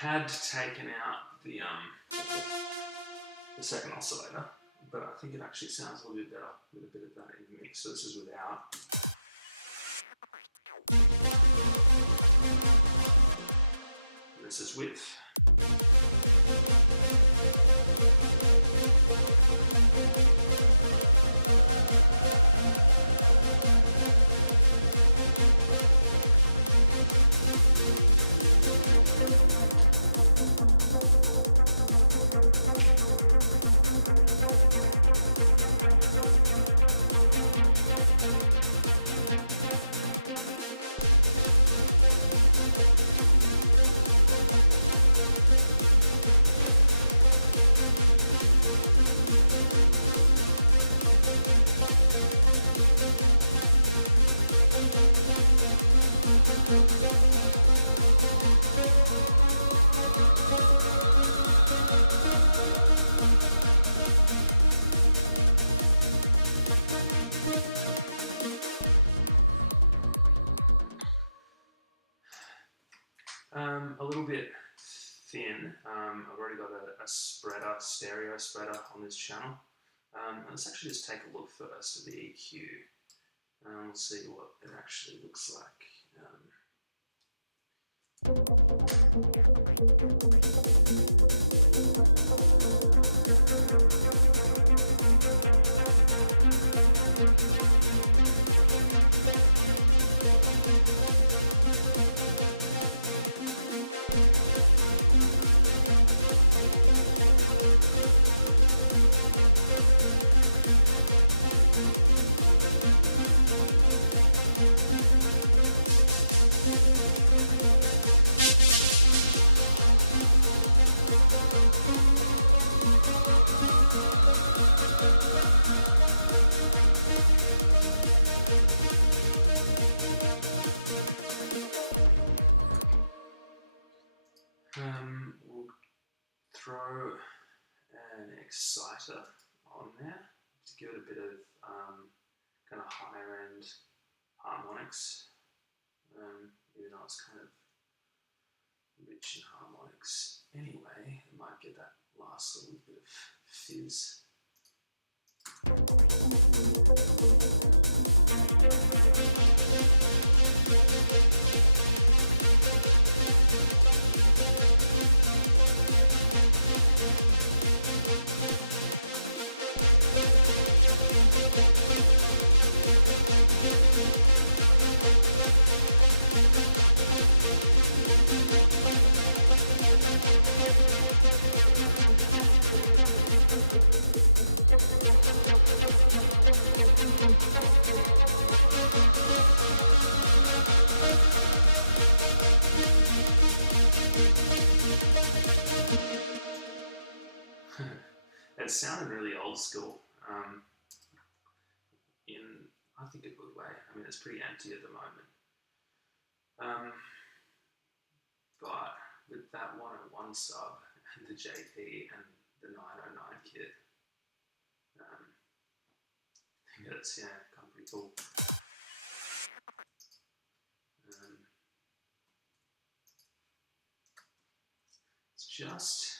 Had taken out the second oscillator, but I think it actually sounds a little bit better with a bit of that in the mix. So this is without. This is with. A little bit thin. I've already got a spreader, stereo spreader on this channel. Let's actually just take a look first at the EQ. We'll see what it actually looks like. We'll throw an exciter on there to give it a bit of kind of higher end harmonics, even though it's kind of rich in harmonics anyway. It might get that last little bit of fizz. in, I think, a good way. I mean, it's pretty empty at the moment. But with that 101 sub and the JP and the 909 kit, I think that's, kind of pretty cool. It's just...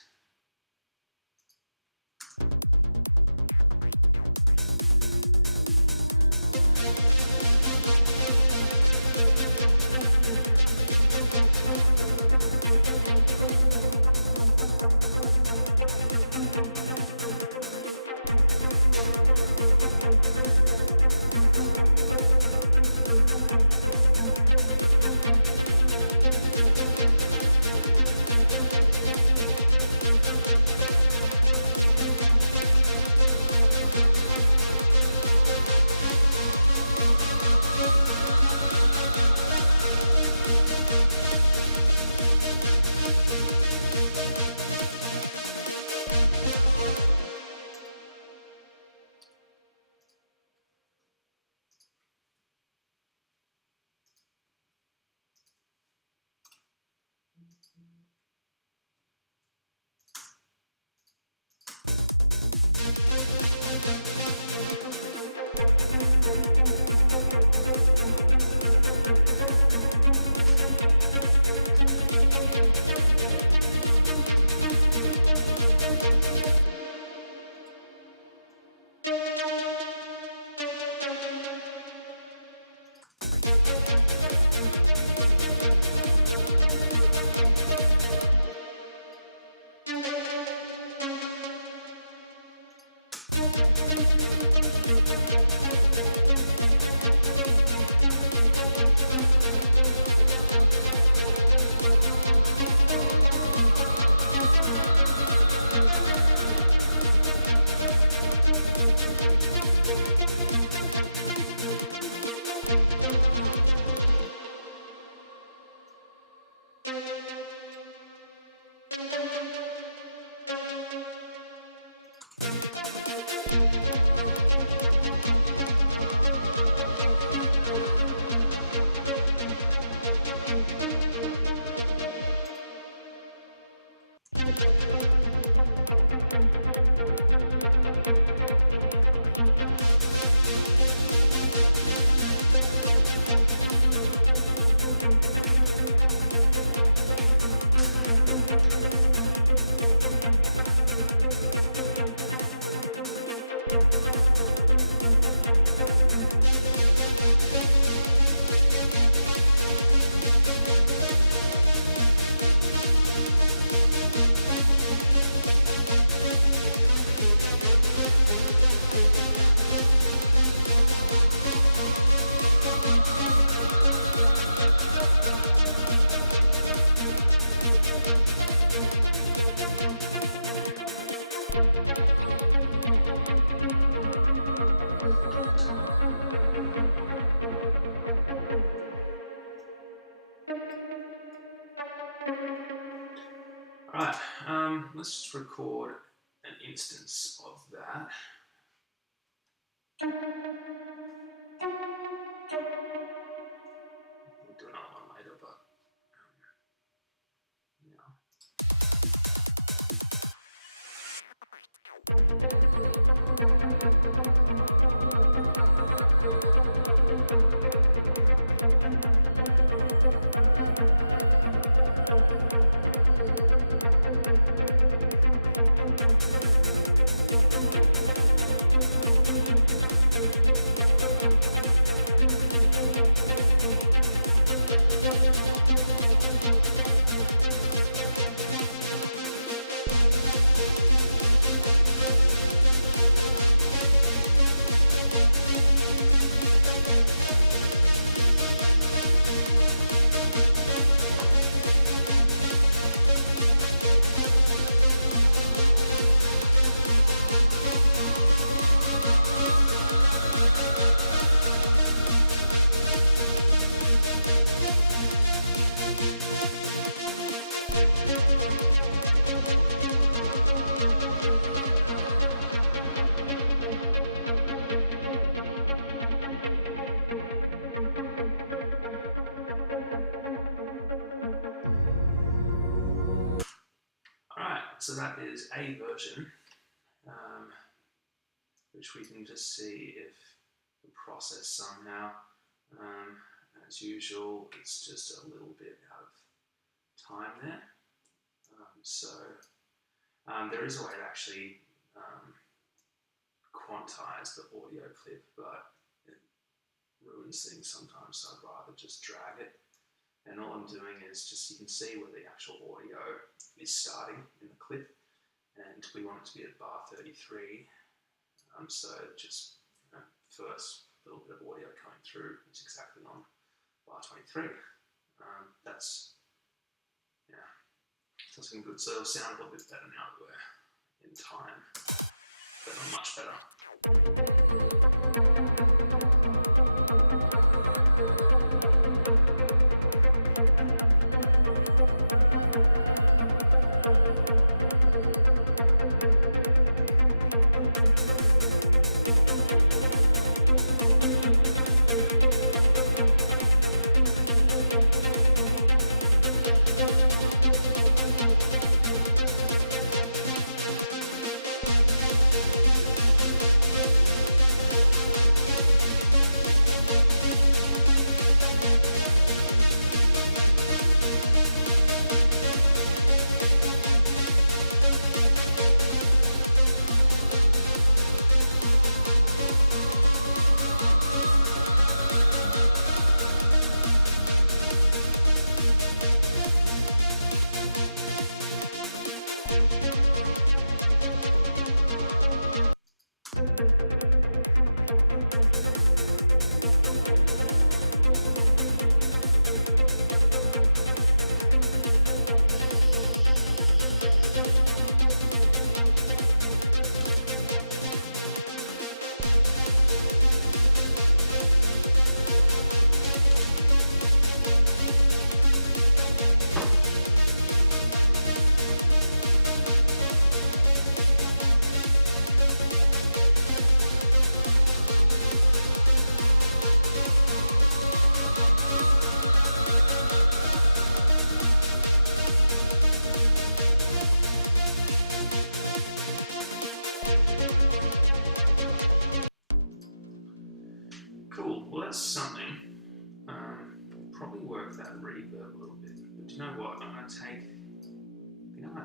Right, let's just record an instance of that. We'll do another one later, but so that is a version, which we can just see if the process somehow. As usual, it's just a little bit out of time there. There is a way to actually quantize the audio clip, but it ruins things sometimes, so I'd rather just drag it. And all I'm doing is just, you can see where the actual audio is starting in the clip, and we want it to be at bar 33. So just, first little bit of audio coming through is exactly on bar 23. That's looking good. So it'll sound a little bit better now that we're in time, but much better.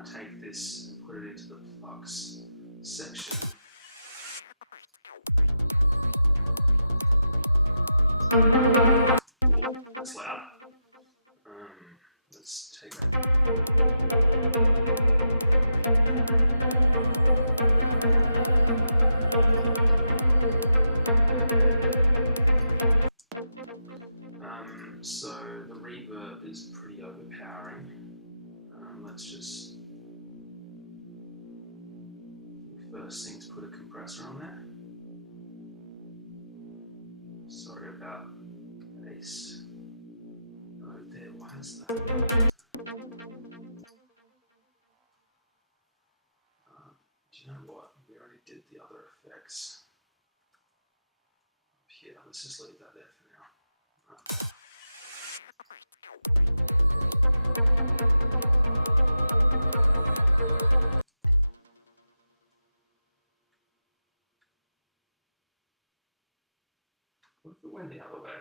Take this and put it into the plugs section. That's loud. Let's take that. So the reverb is pretty overpowering. Let's just first thing to put a compressor on there. Sorry about bass. No, there, why is that? Do you know what? We already did the other effects. Here, let's just leave that there for now. What if it went the other way?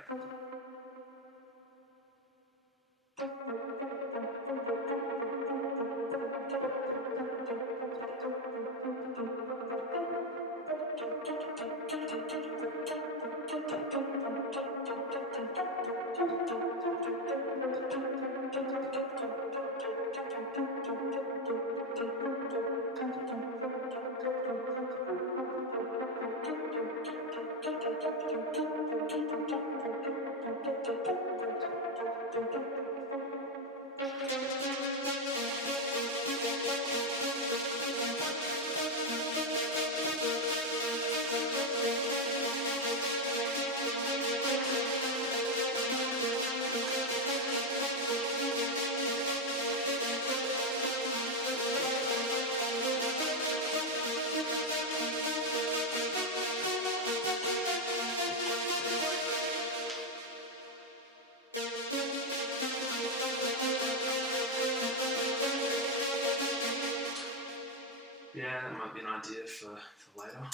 idea for later.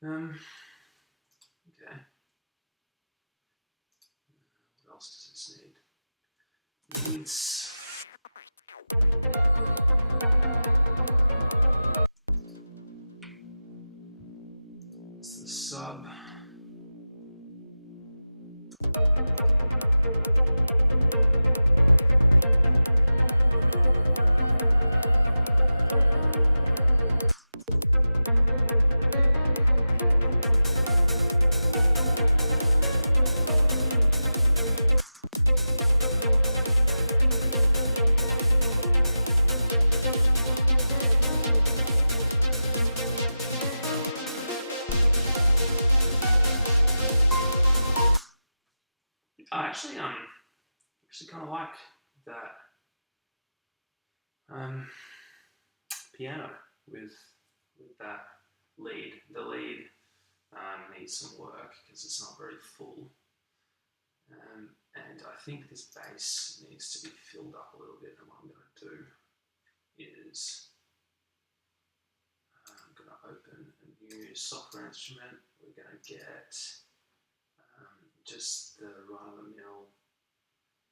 Okay. What else does this need? It needs it's the sub. I actually kind of like that piano with that lead. The lead needs some work because it's not very full, and I think this bass needs to be filled up a little bit. And what I'm going to do is I'm going to open a new software instrument. We're going to get just the run-of-the-mill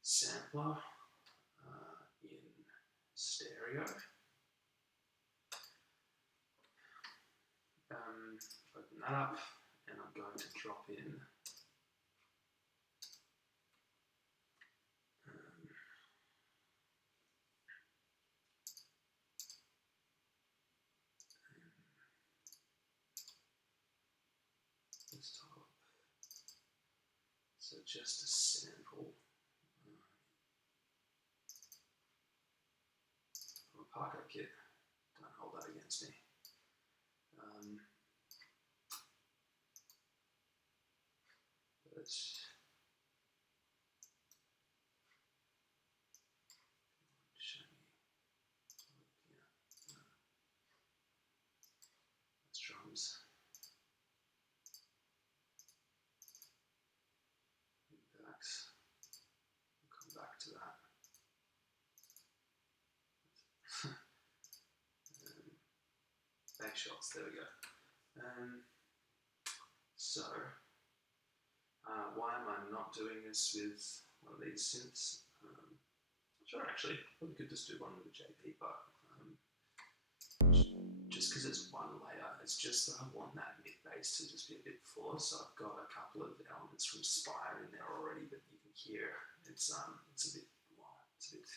sampler in stereo. Open that up, and I'm going to drop in this top. So just a sample from a Parker kit. Don't hold that against me. But show me. Yeah, no. That's drums. Impacts. We'll come back to that. Back shots, there we go. So, why am I not doing this with one of these synths? Sure, actually, probably could just do one with a JP, but just because it's one layer, it's just that I want that mid bass to just be a bit fuller. So I've got a couple of elements from Spire in there already, but you can hear it's a bit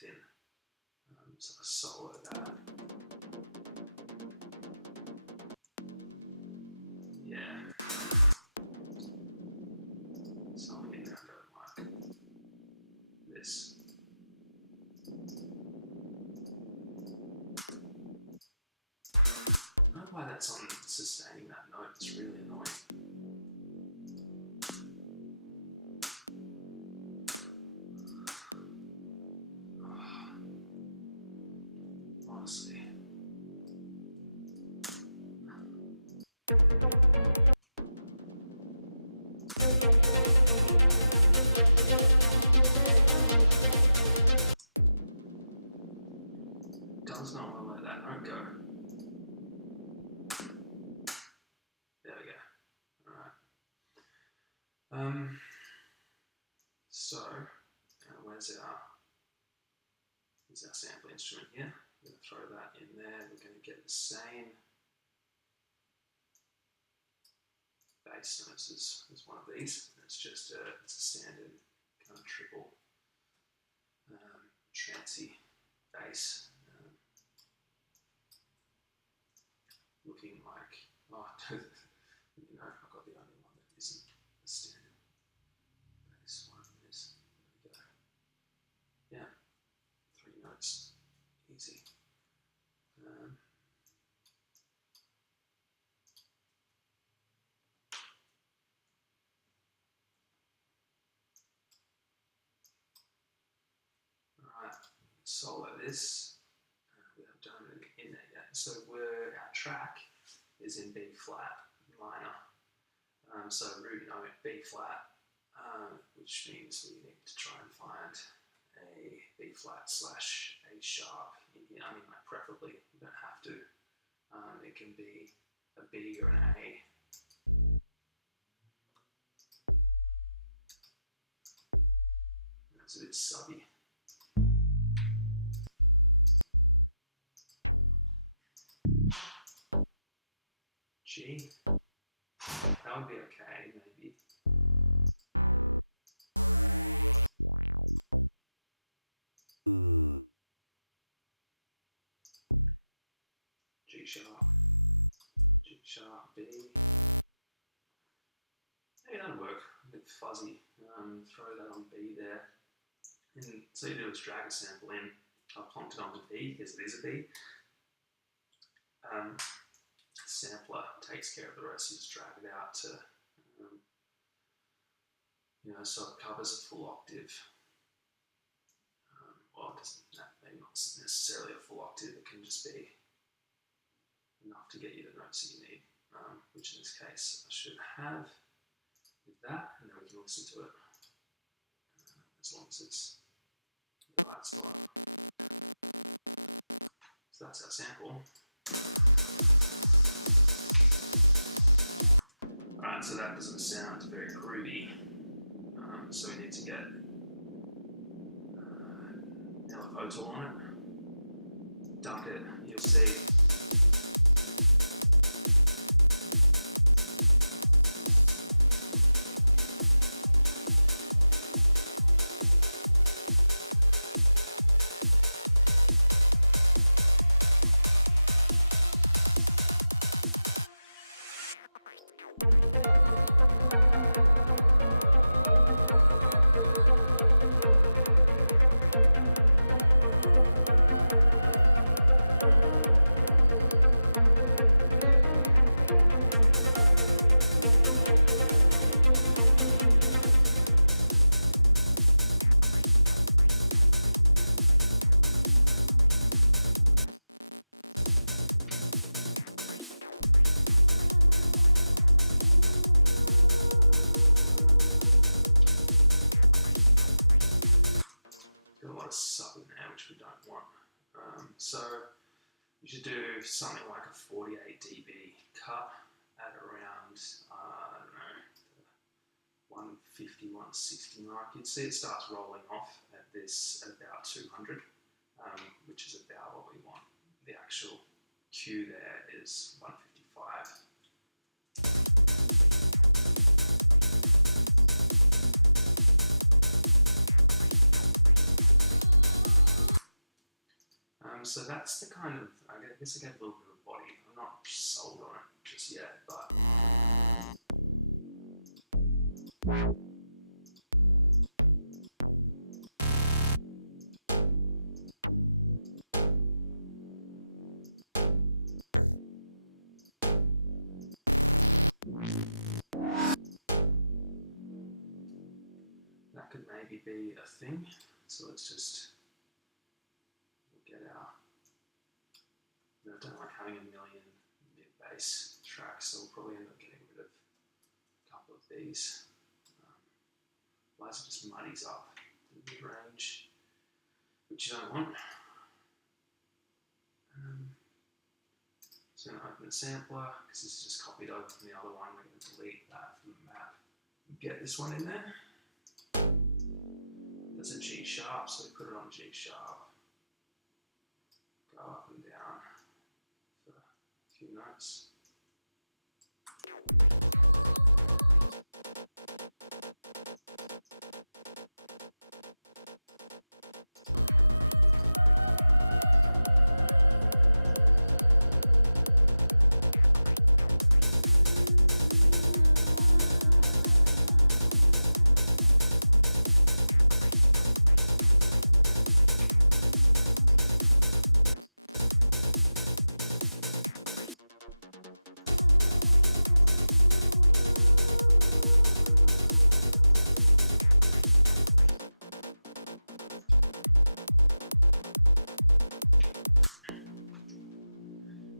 thin. So I solo that. Yeah. So I'm going to go like this. honestly. Does not want to let that note go. There we go. Alright. So, where's our sample instrument here? I'm going to throw that in there. We're going to get the same bass notes as one of these. It's just it's a standard kind of triple trancey bass. Looking like, oh, you know, I've got the only one that isn't a standard bass one. There we go. Yeah, 3 notes, easy. Alright, solo this. We haven't done anything in there yet. So our track is in B flat minor. So root note B flat, which means we need to try and find a B flat / A sharp in here. I mean, like preferably, you don't have to. It can be a B or an A. That's a bit subby. G. That would be okay, maybe. G sharp, B. Maybe that'll work. A bit fuzzy. Throw that on B there. And so you do is drag a sample in. I've plonked it onto B because it is a B. Sampler takes care of the rest. You just drag it out to, you know, so it covers a full octave. Well, it doesn't, maybe not necessarily a full octave. It can just be enough to get you the notes that you need, which in this case I should have with that, and then we can listen to it as long as it's the right spot. So that's our sample. Alright, so that doesn't sound very groovy, so we need to get LFO tool on it, duck it, you'll see. So you should do something like a 48 dB cut at around, I don't know, 150, 160 mark. You'd see it starts rolling off at about 200, which is about what we want. The actual Q there is 155. So that's the kind of, I guess I gave a little bit of body. I'm not sold on it just yet, but that could maybe be a thing. So let's just get our having a million mid-bass tracks, so we'll probably end up getting rid of a couple of these. Otherwise it just muddies up the mid-range, which you don't want. So I'm going to open the sampler, because this is just copied over from the other one. We're going to delete that from the map. Get this one in there. That's a G sharp, so we put it on G sharp. Go up and down for a few notes.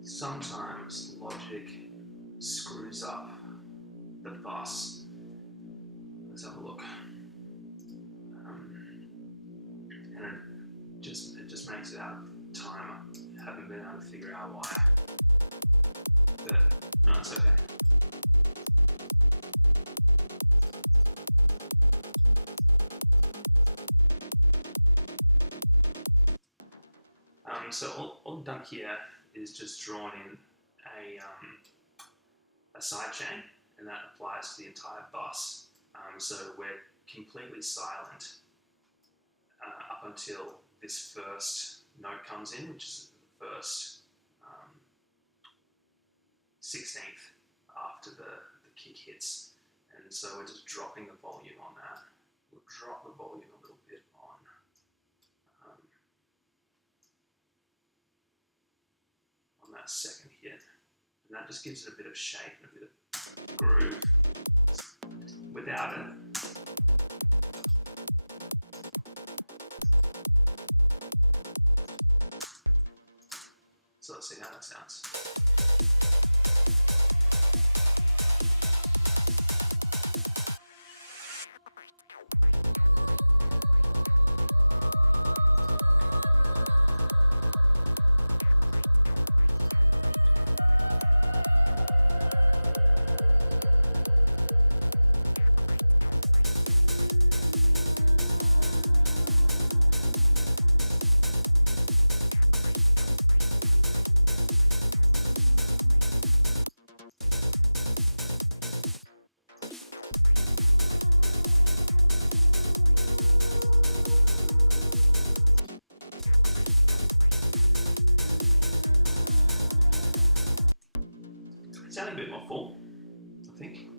Sometimes Logic screws up the bus. Let's have a look. And it just makes it out of time. I haven't been able to figure out why. But no, it's okay. So all I've done here is just drawn in a sidechain, and that applies to the entire bus. So we're completely silent up until this first note comes in, which is the first 16th after the kick hits. And so we're just dropping the volume on that. We'll drop the volume a little bit on that second hit, and that just gives it a bit of shape and a bit of groove. Without it, so let's see how that sounds. Sounding a bit more full, I think.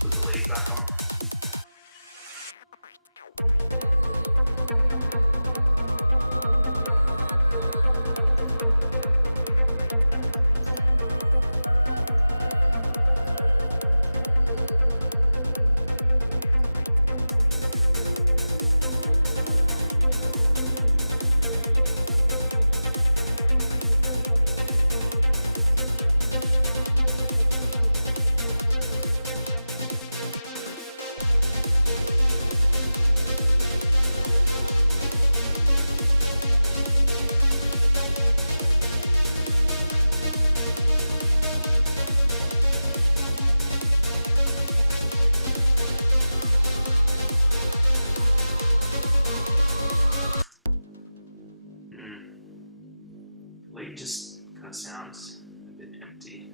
Put the lead back on. Lead just kind of sounds a bit empty.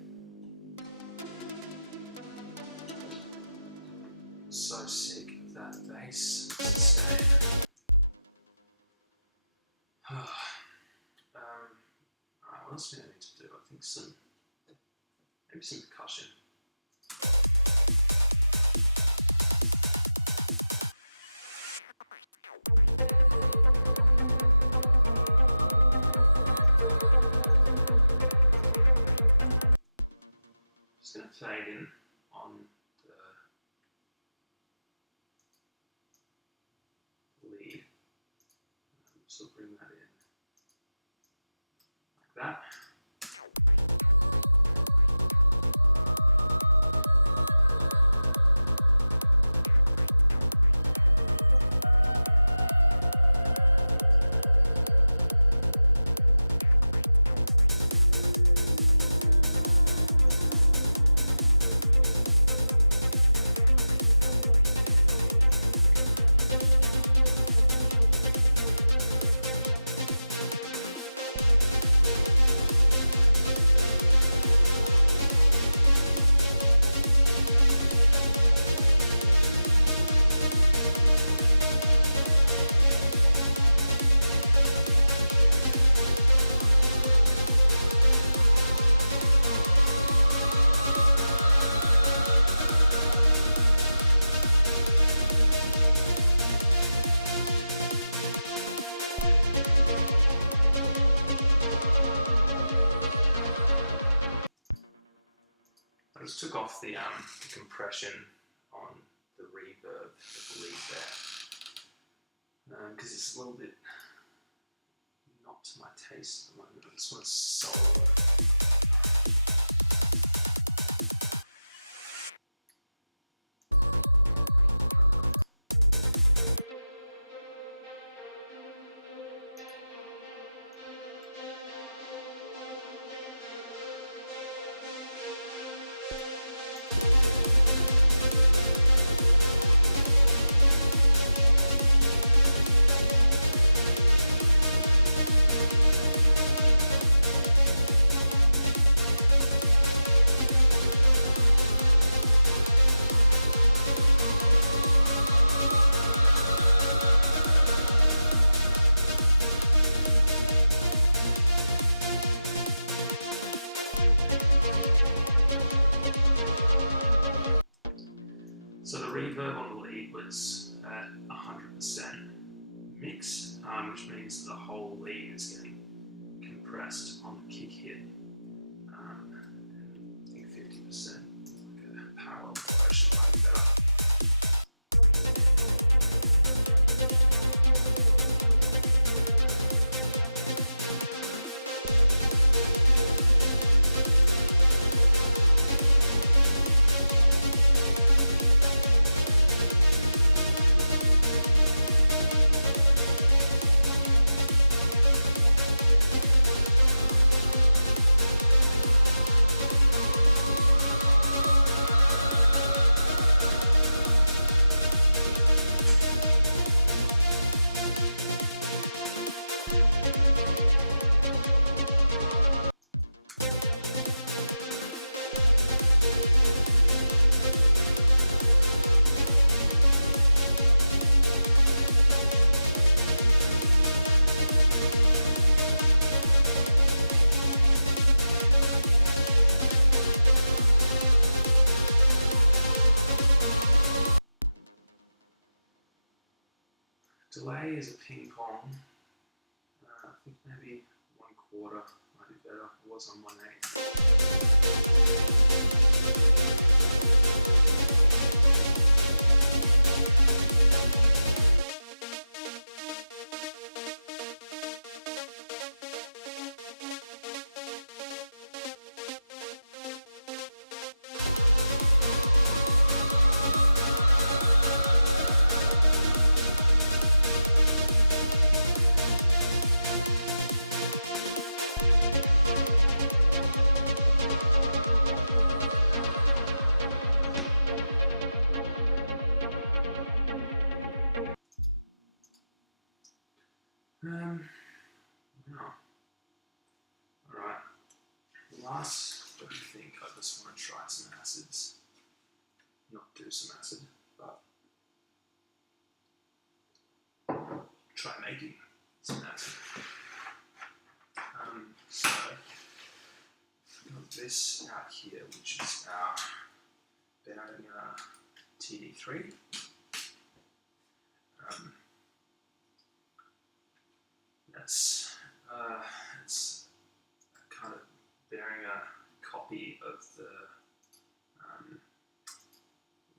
So sick of that bass. Alright, what else do I need to do? I think maybe some percussion. Just going to fade in on that. I just took off the compression on the reverb, I believe there, because it's a little bit not to my taste at the moment. I just want to solve it. So the reverb on the lead was at 100% mix, which means the whole lead is getting compressed on the kick hit. And I think 50%, like a parallel compression might be better. Delay is a ping pong. I think maybe 1/4 might be better. It was on 1/8. No. Alright. Last, I think I just want to try some acids. Not do some acid, but try making some acid. So, I've got this out here, which is our bearing TD3. It's kind of bearing a copy of the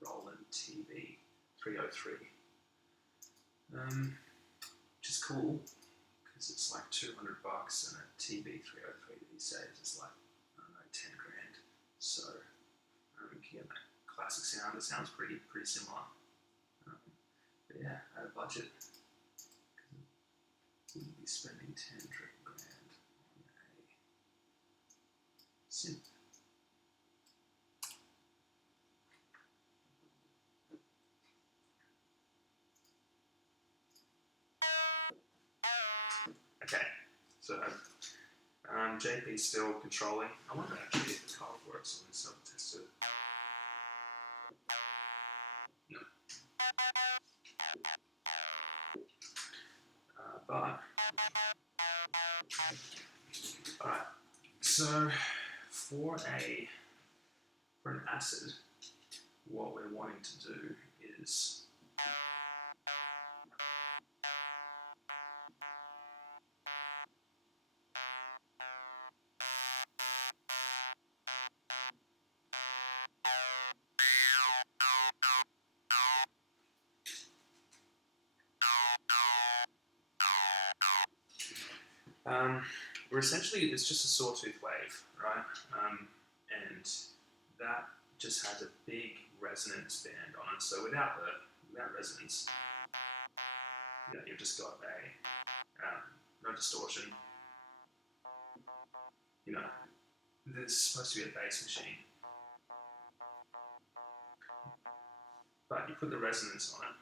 Roland TB 303, which is cool because it's like $200, and a TB303 these days is like, I don't know, 10 grand. So you can get that classic sound. It sounds pretty similar. But yeah, at a budget, wouldn't be spending 10 grand on a synth. Okay, so JP's still controlling. I wonder actually if the card works on this self-tested. No. But alright, so for an acid, what we're wanting to do is we're essentially, it's just a sawtooth wave, right? And that just has a big resonance band on it. So without resonance, you've just got no distortion. There's supposed to be a bass machine, but you put the resonance on it.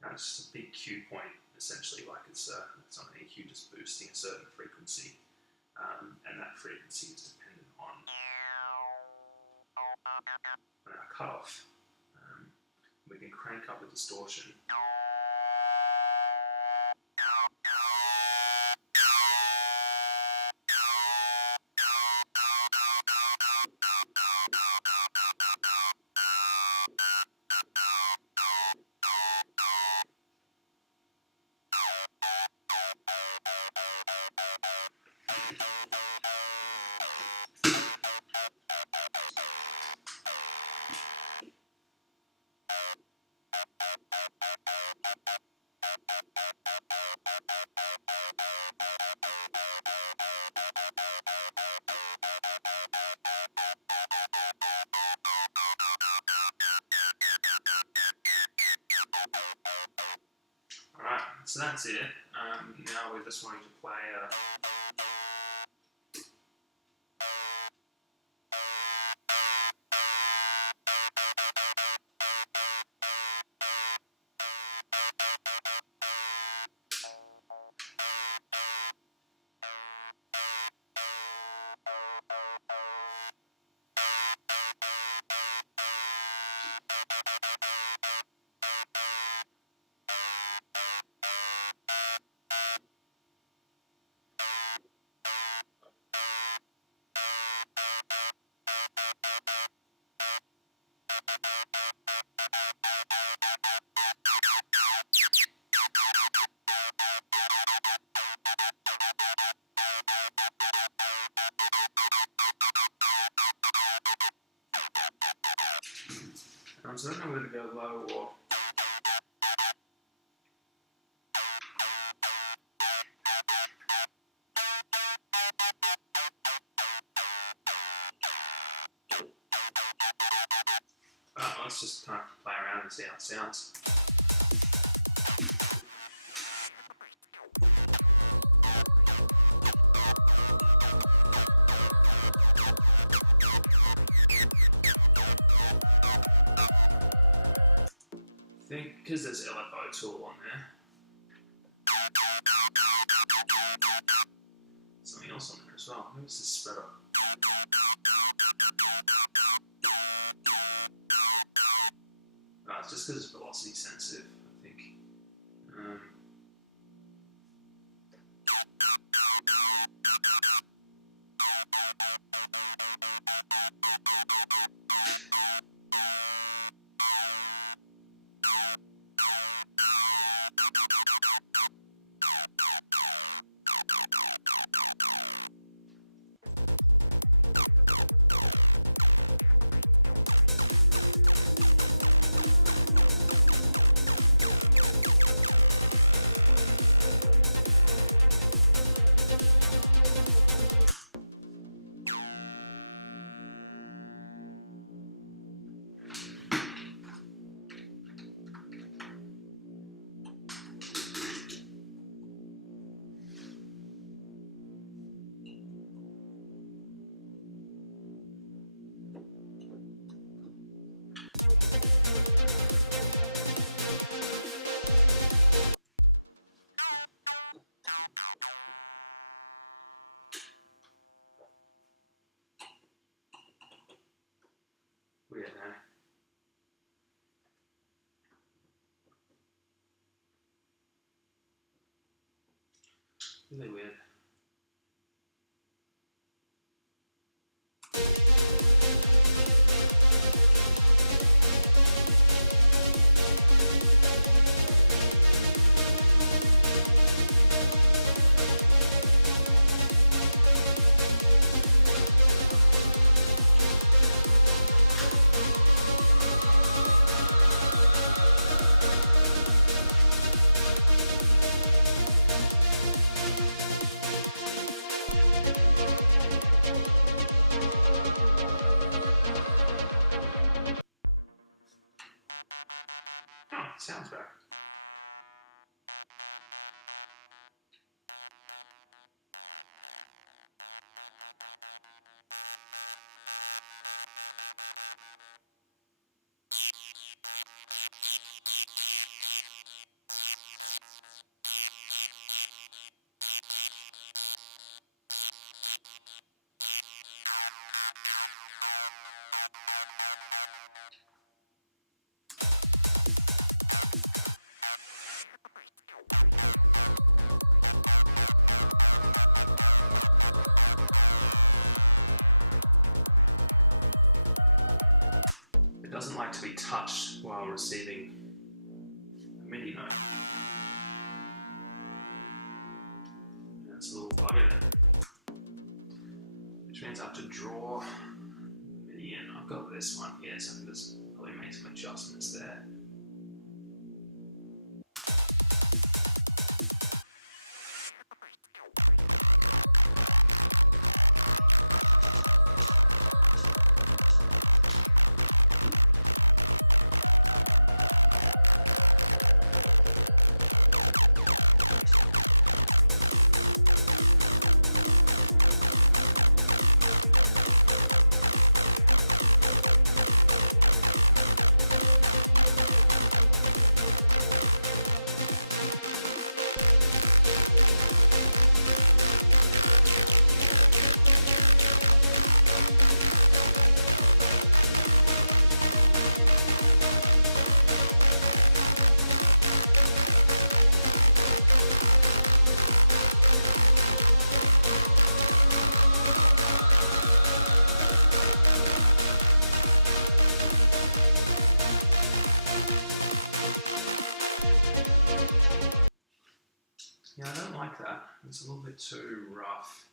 Now it's just a big Q point, essentially, like it's on an EQ just boosting a certain frequency, and that frequency is dependent on our cutoff. We can crank up the distortion. So that's it. Now we're just wanting to play so then I'm going to go low or let's just kind of play around and see how it sounds. I think because there's LFO tool on there. Something else on there as well. Who's this spreader? It's just because it's velocity sensitive, I think. Really weird. Sounds back. Doesn't like to be touched while receiving a MIDI note. That's a little bug in it, which means I have to draw MIDI in. I've got this one here, so I can just probably make some adjustments there. Yeah, I don't like that. It's a little bit too rough.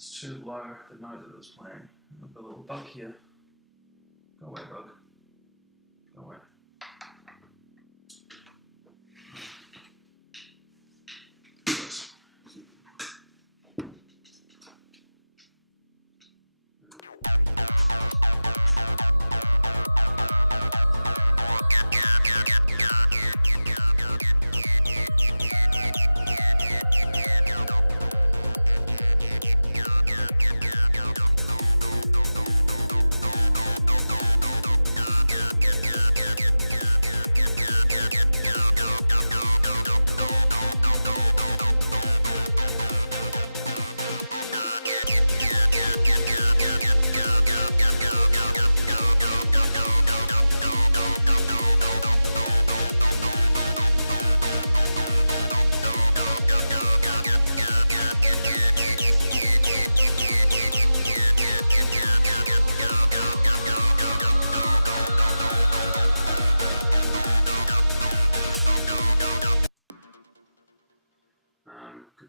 It's too low, the note that it was playing. I've got a little bug here. Go away, bug. Go away.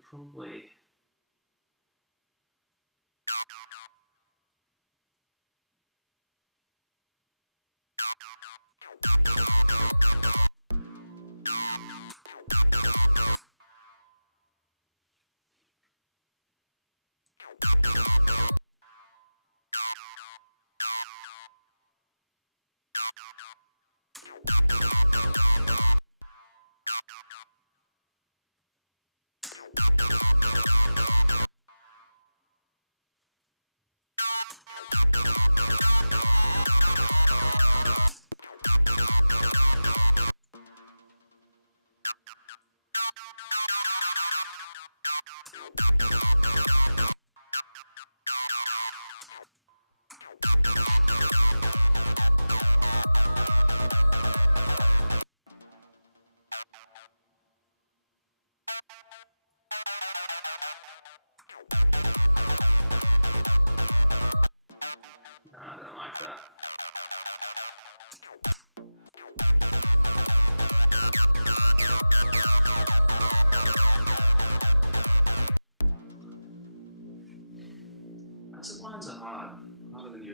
Probably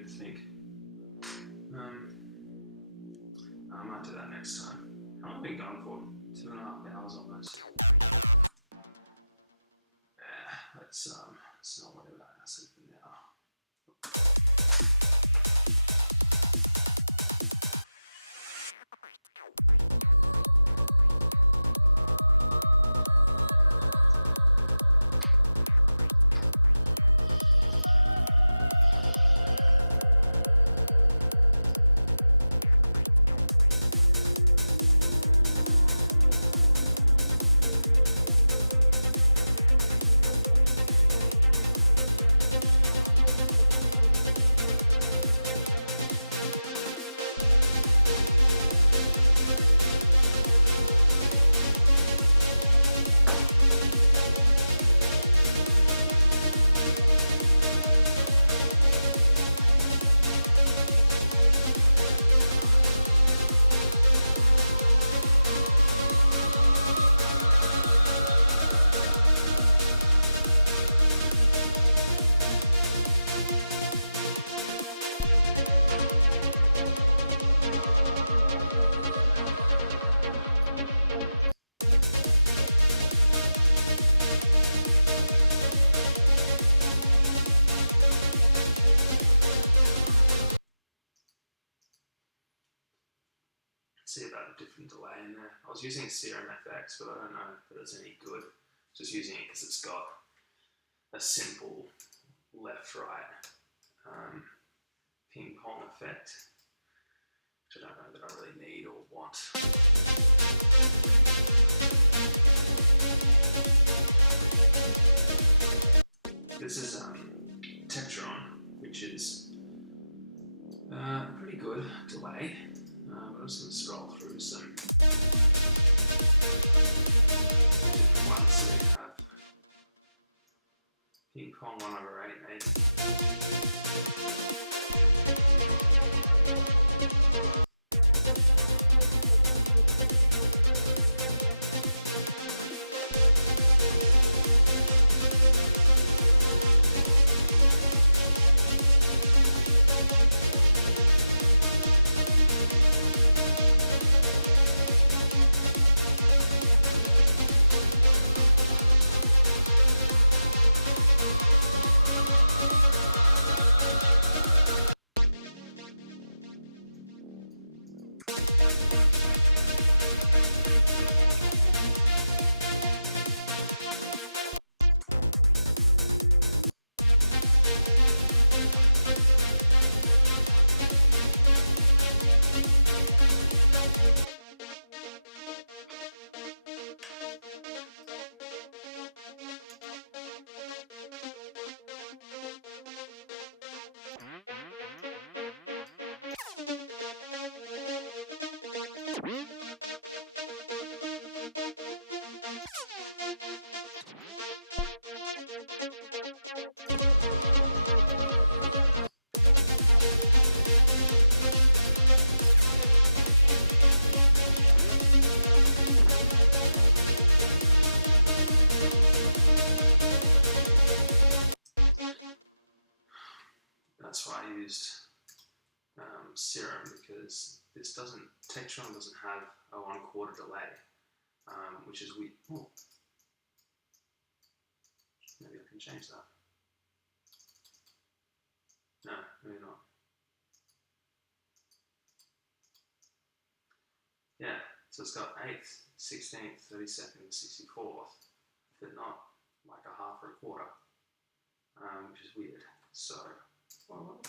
think. I might do that next time. How long have I been going for? 2.5 hours almost. Yeah, let's not worry about acid for now. See about a different delay in there. I was using Serum FX, but I don't know if it's any good. Just using it because it's got a simple left-right ping pong effect, which I don't know that I really need or want. This is Tetron, which is pretty good delay. I'm just going to scroll through some ones that we have. Ping pong 1/8 maybe. that's why I used Serum, because this Tektron doesn't have a 1/4 delay, which is weird. Oh. Maybe I can change that. No, maybe not. Yeah, so it's got 8th, 16th, 32nd, and 64th, but not like a half or a quarter, which is weird. So, well,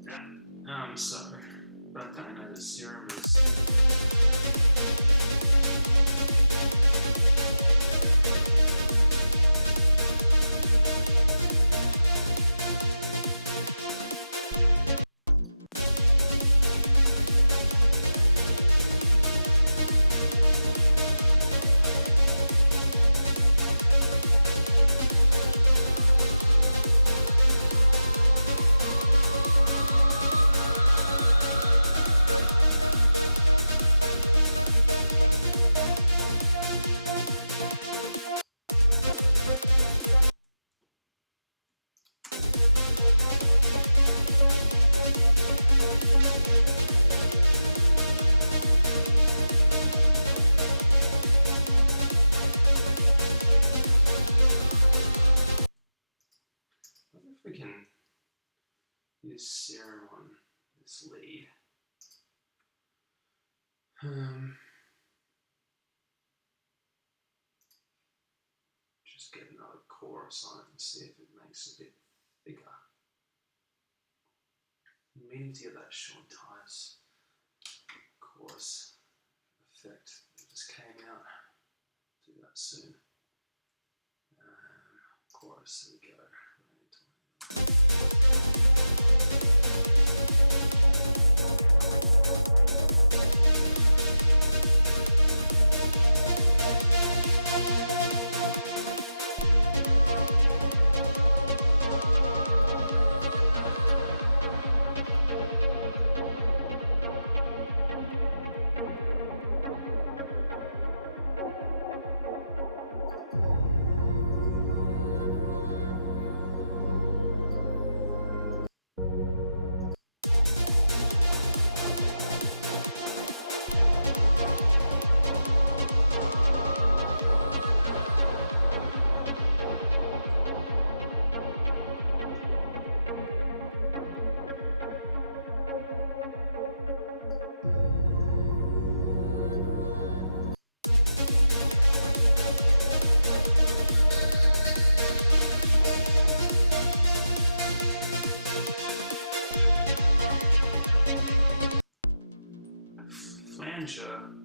yeah. But I don't know, the Serum is. We can use Serum on this lead. Just get another chorus on it and see if it makes it a bit thicker. I'm meaning to get that Sean Tyas chorus effect that just came out. Do that soon. Chorus, there we go.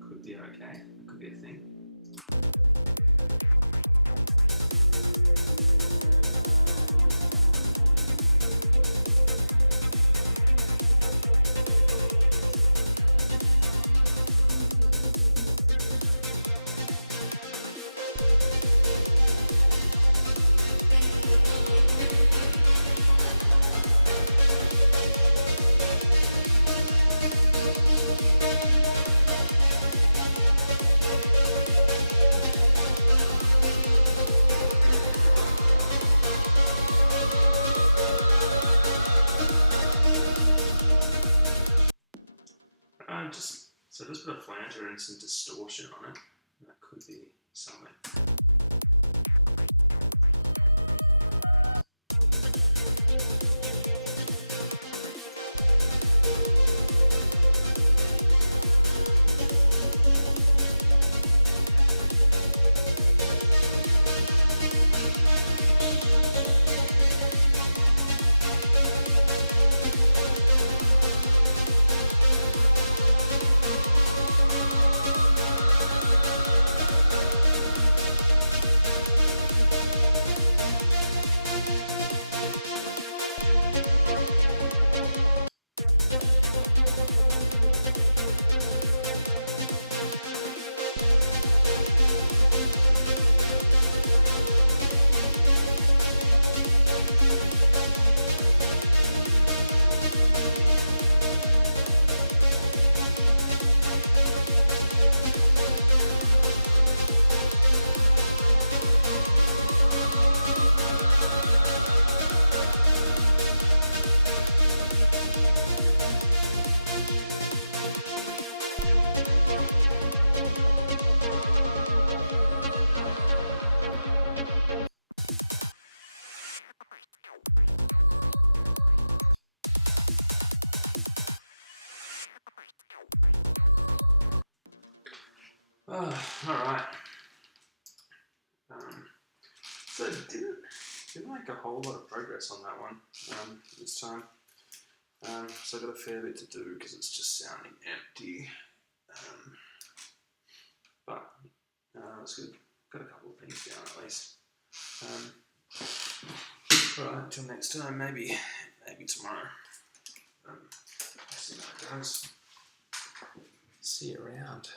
Could be okay, it could be a thing. Alright. So didn't make a whole lot of progress on that one this time. So I've got a fair bit to do because it's just sounding empty. But it's good. Got a couple of things down at least. Right, until next time, maybe tomorrow. See how it goes. See you around.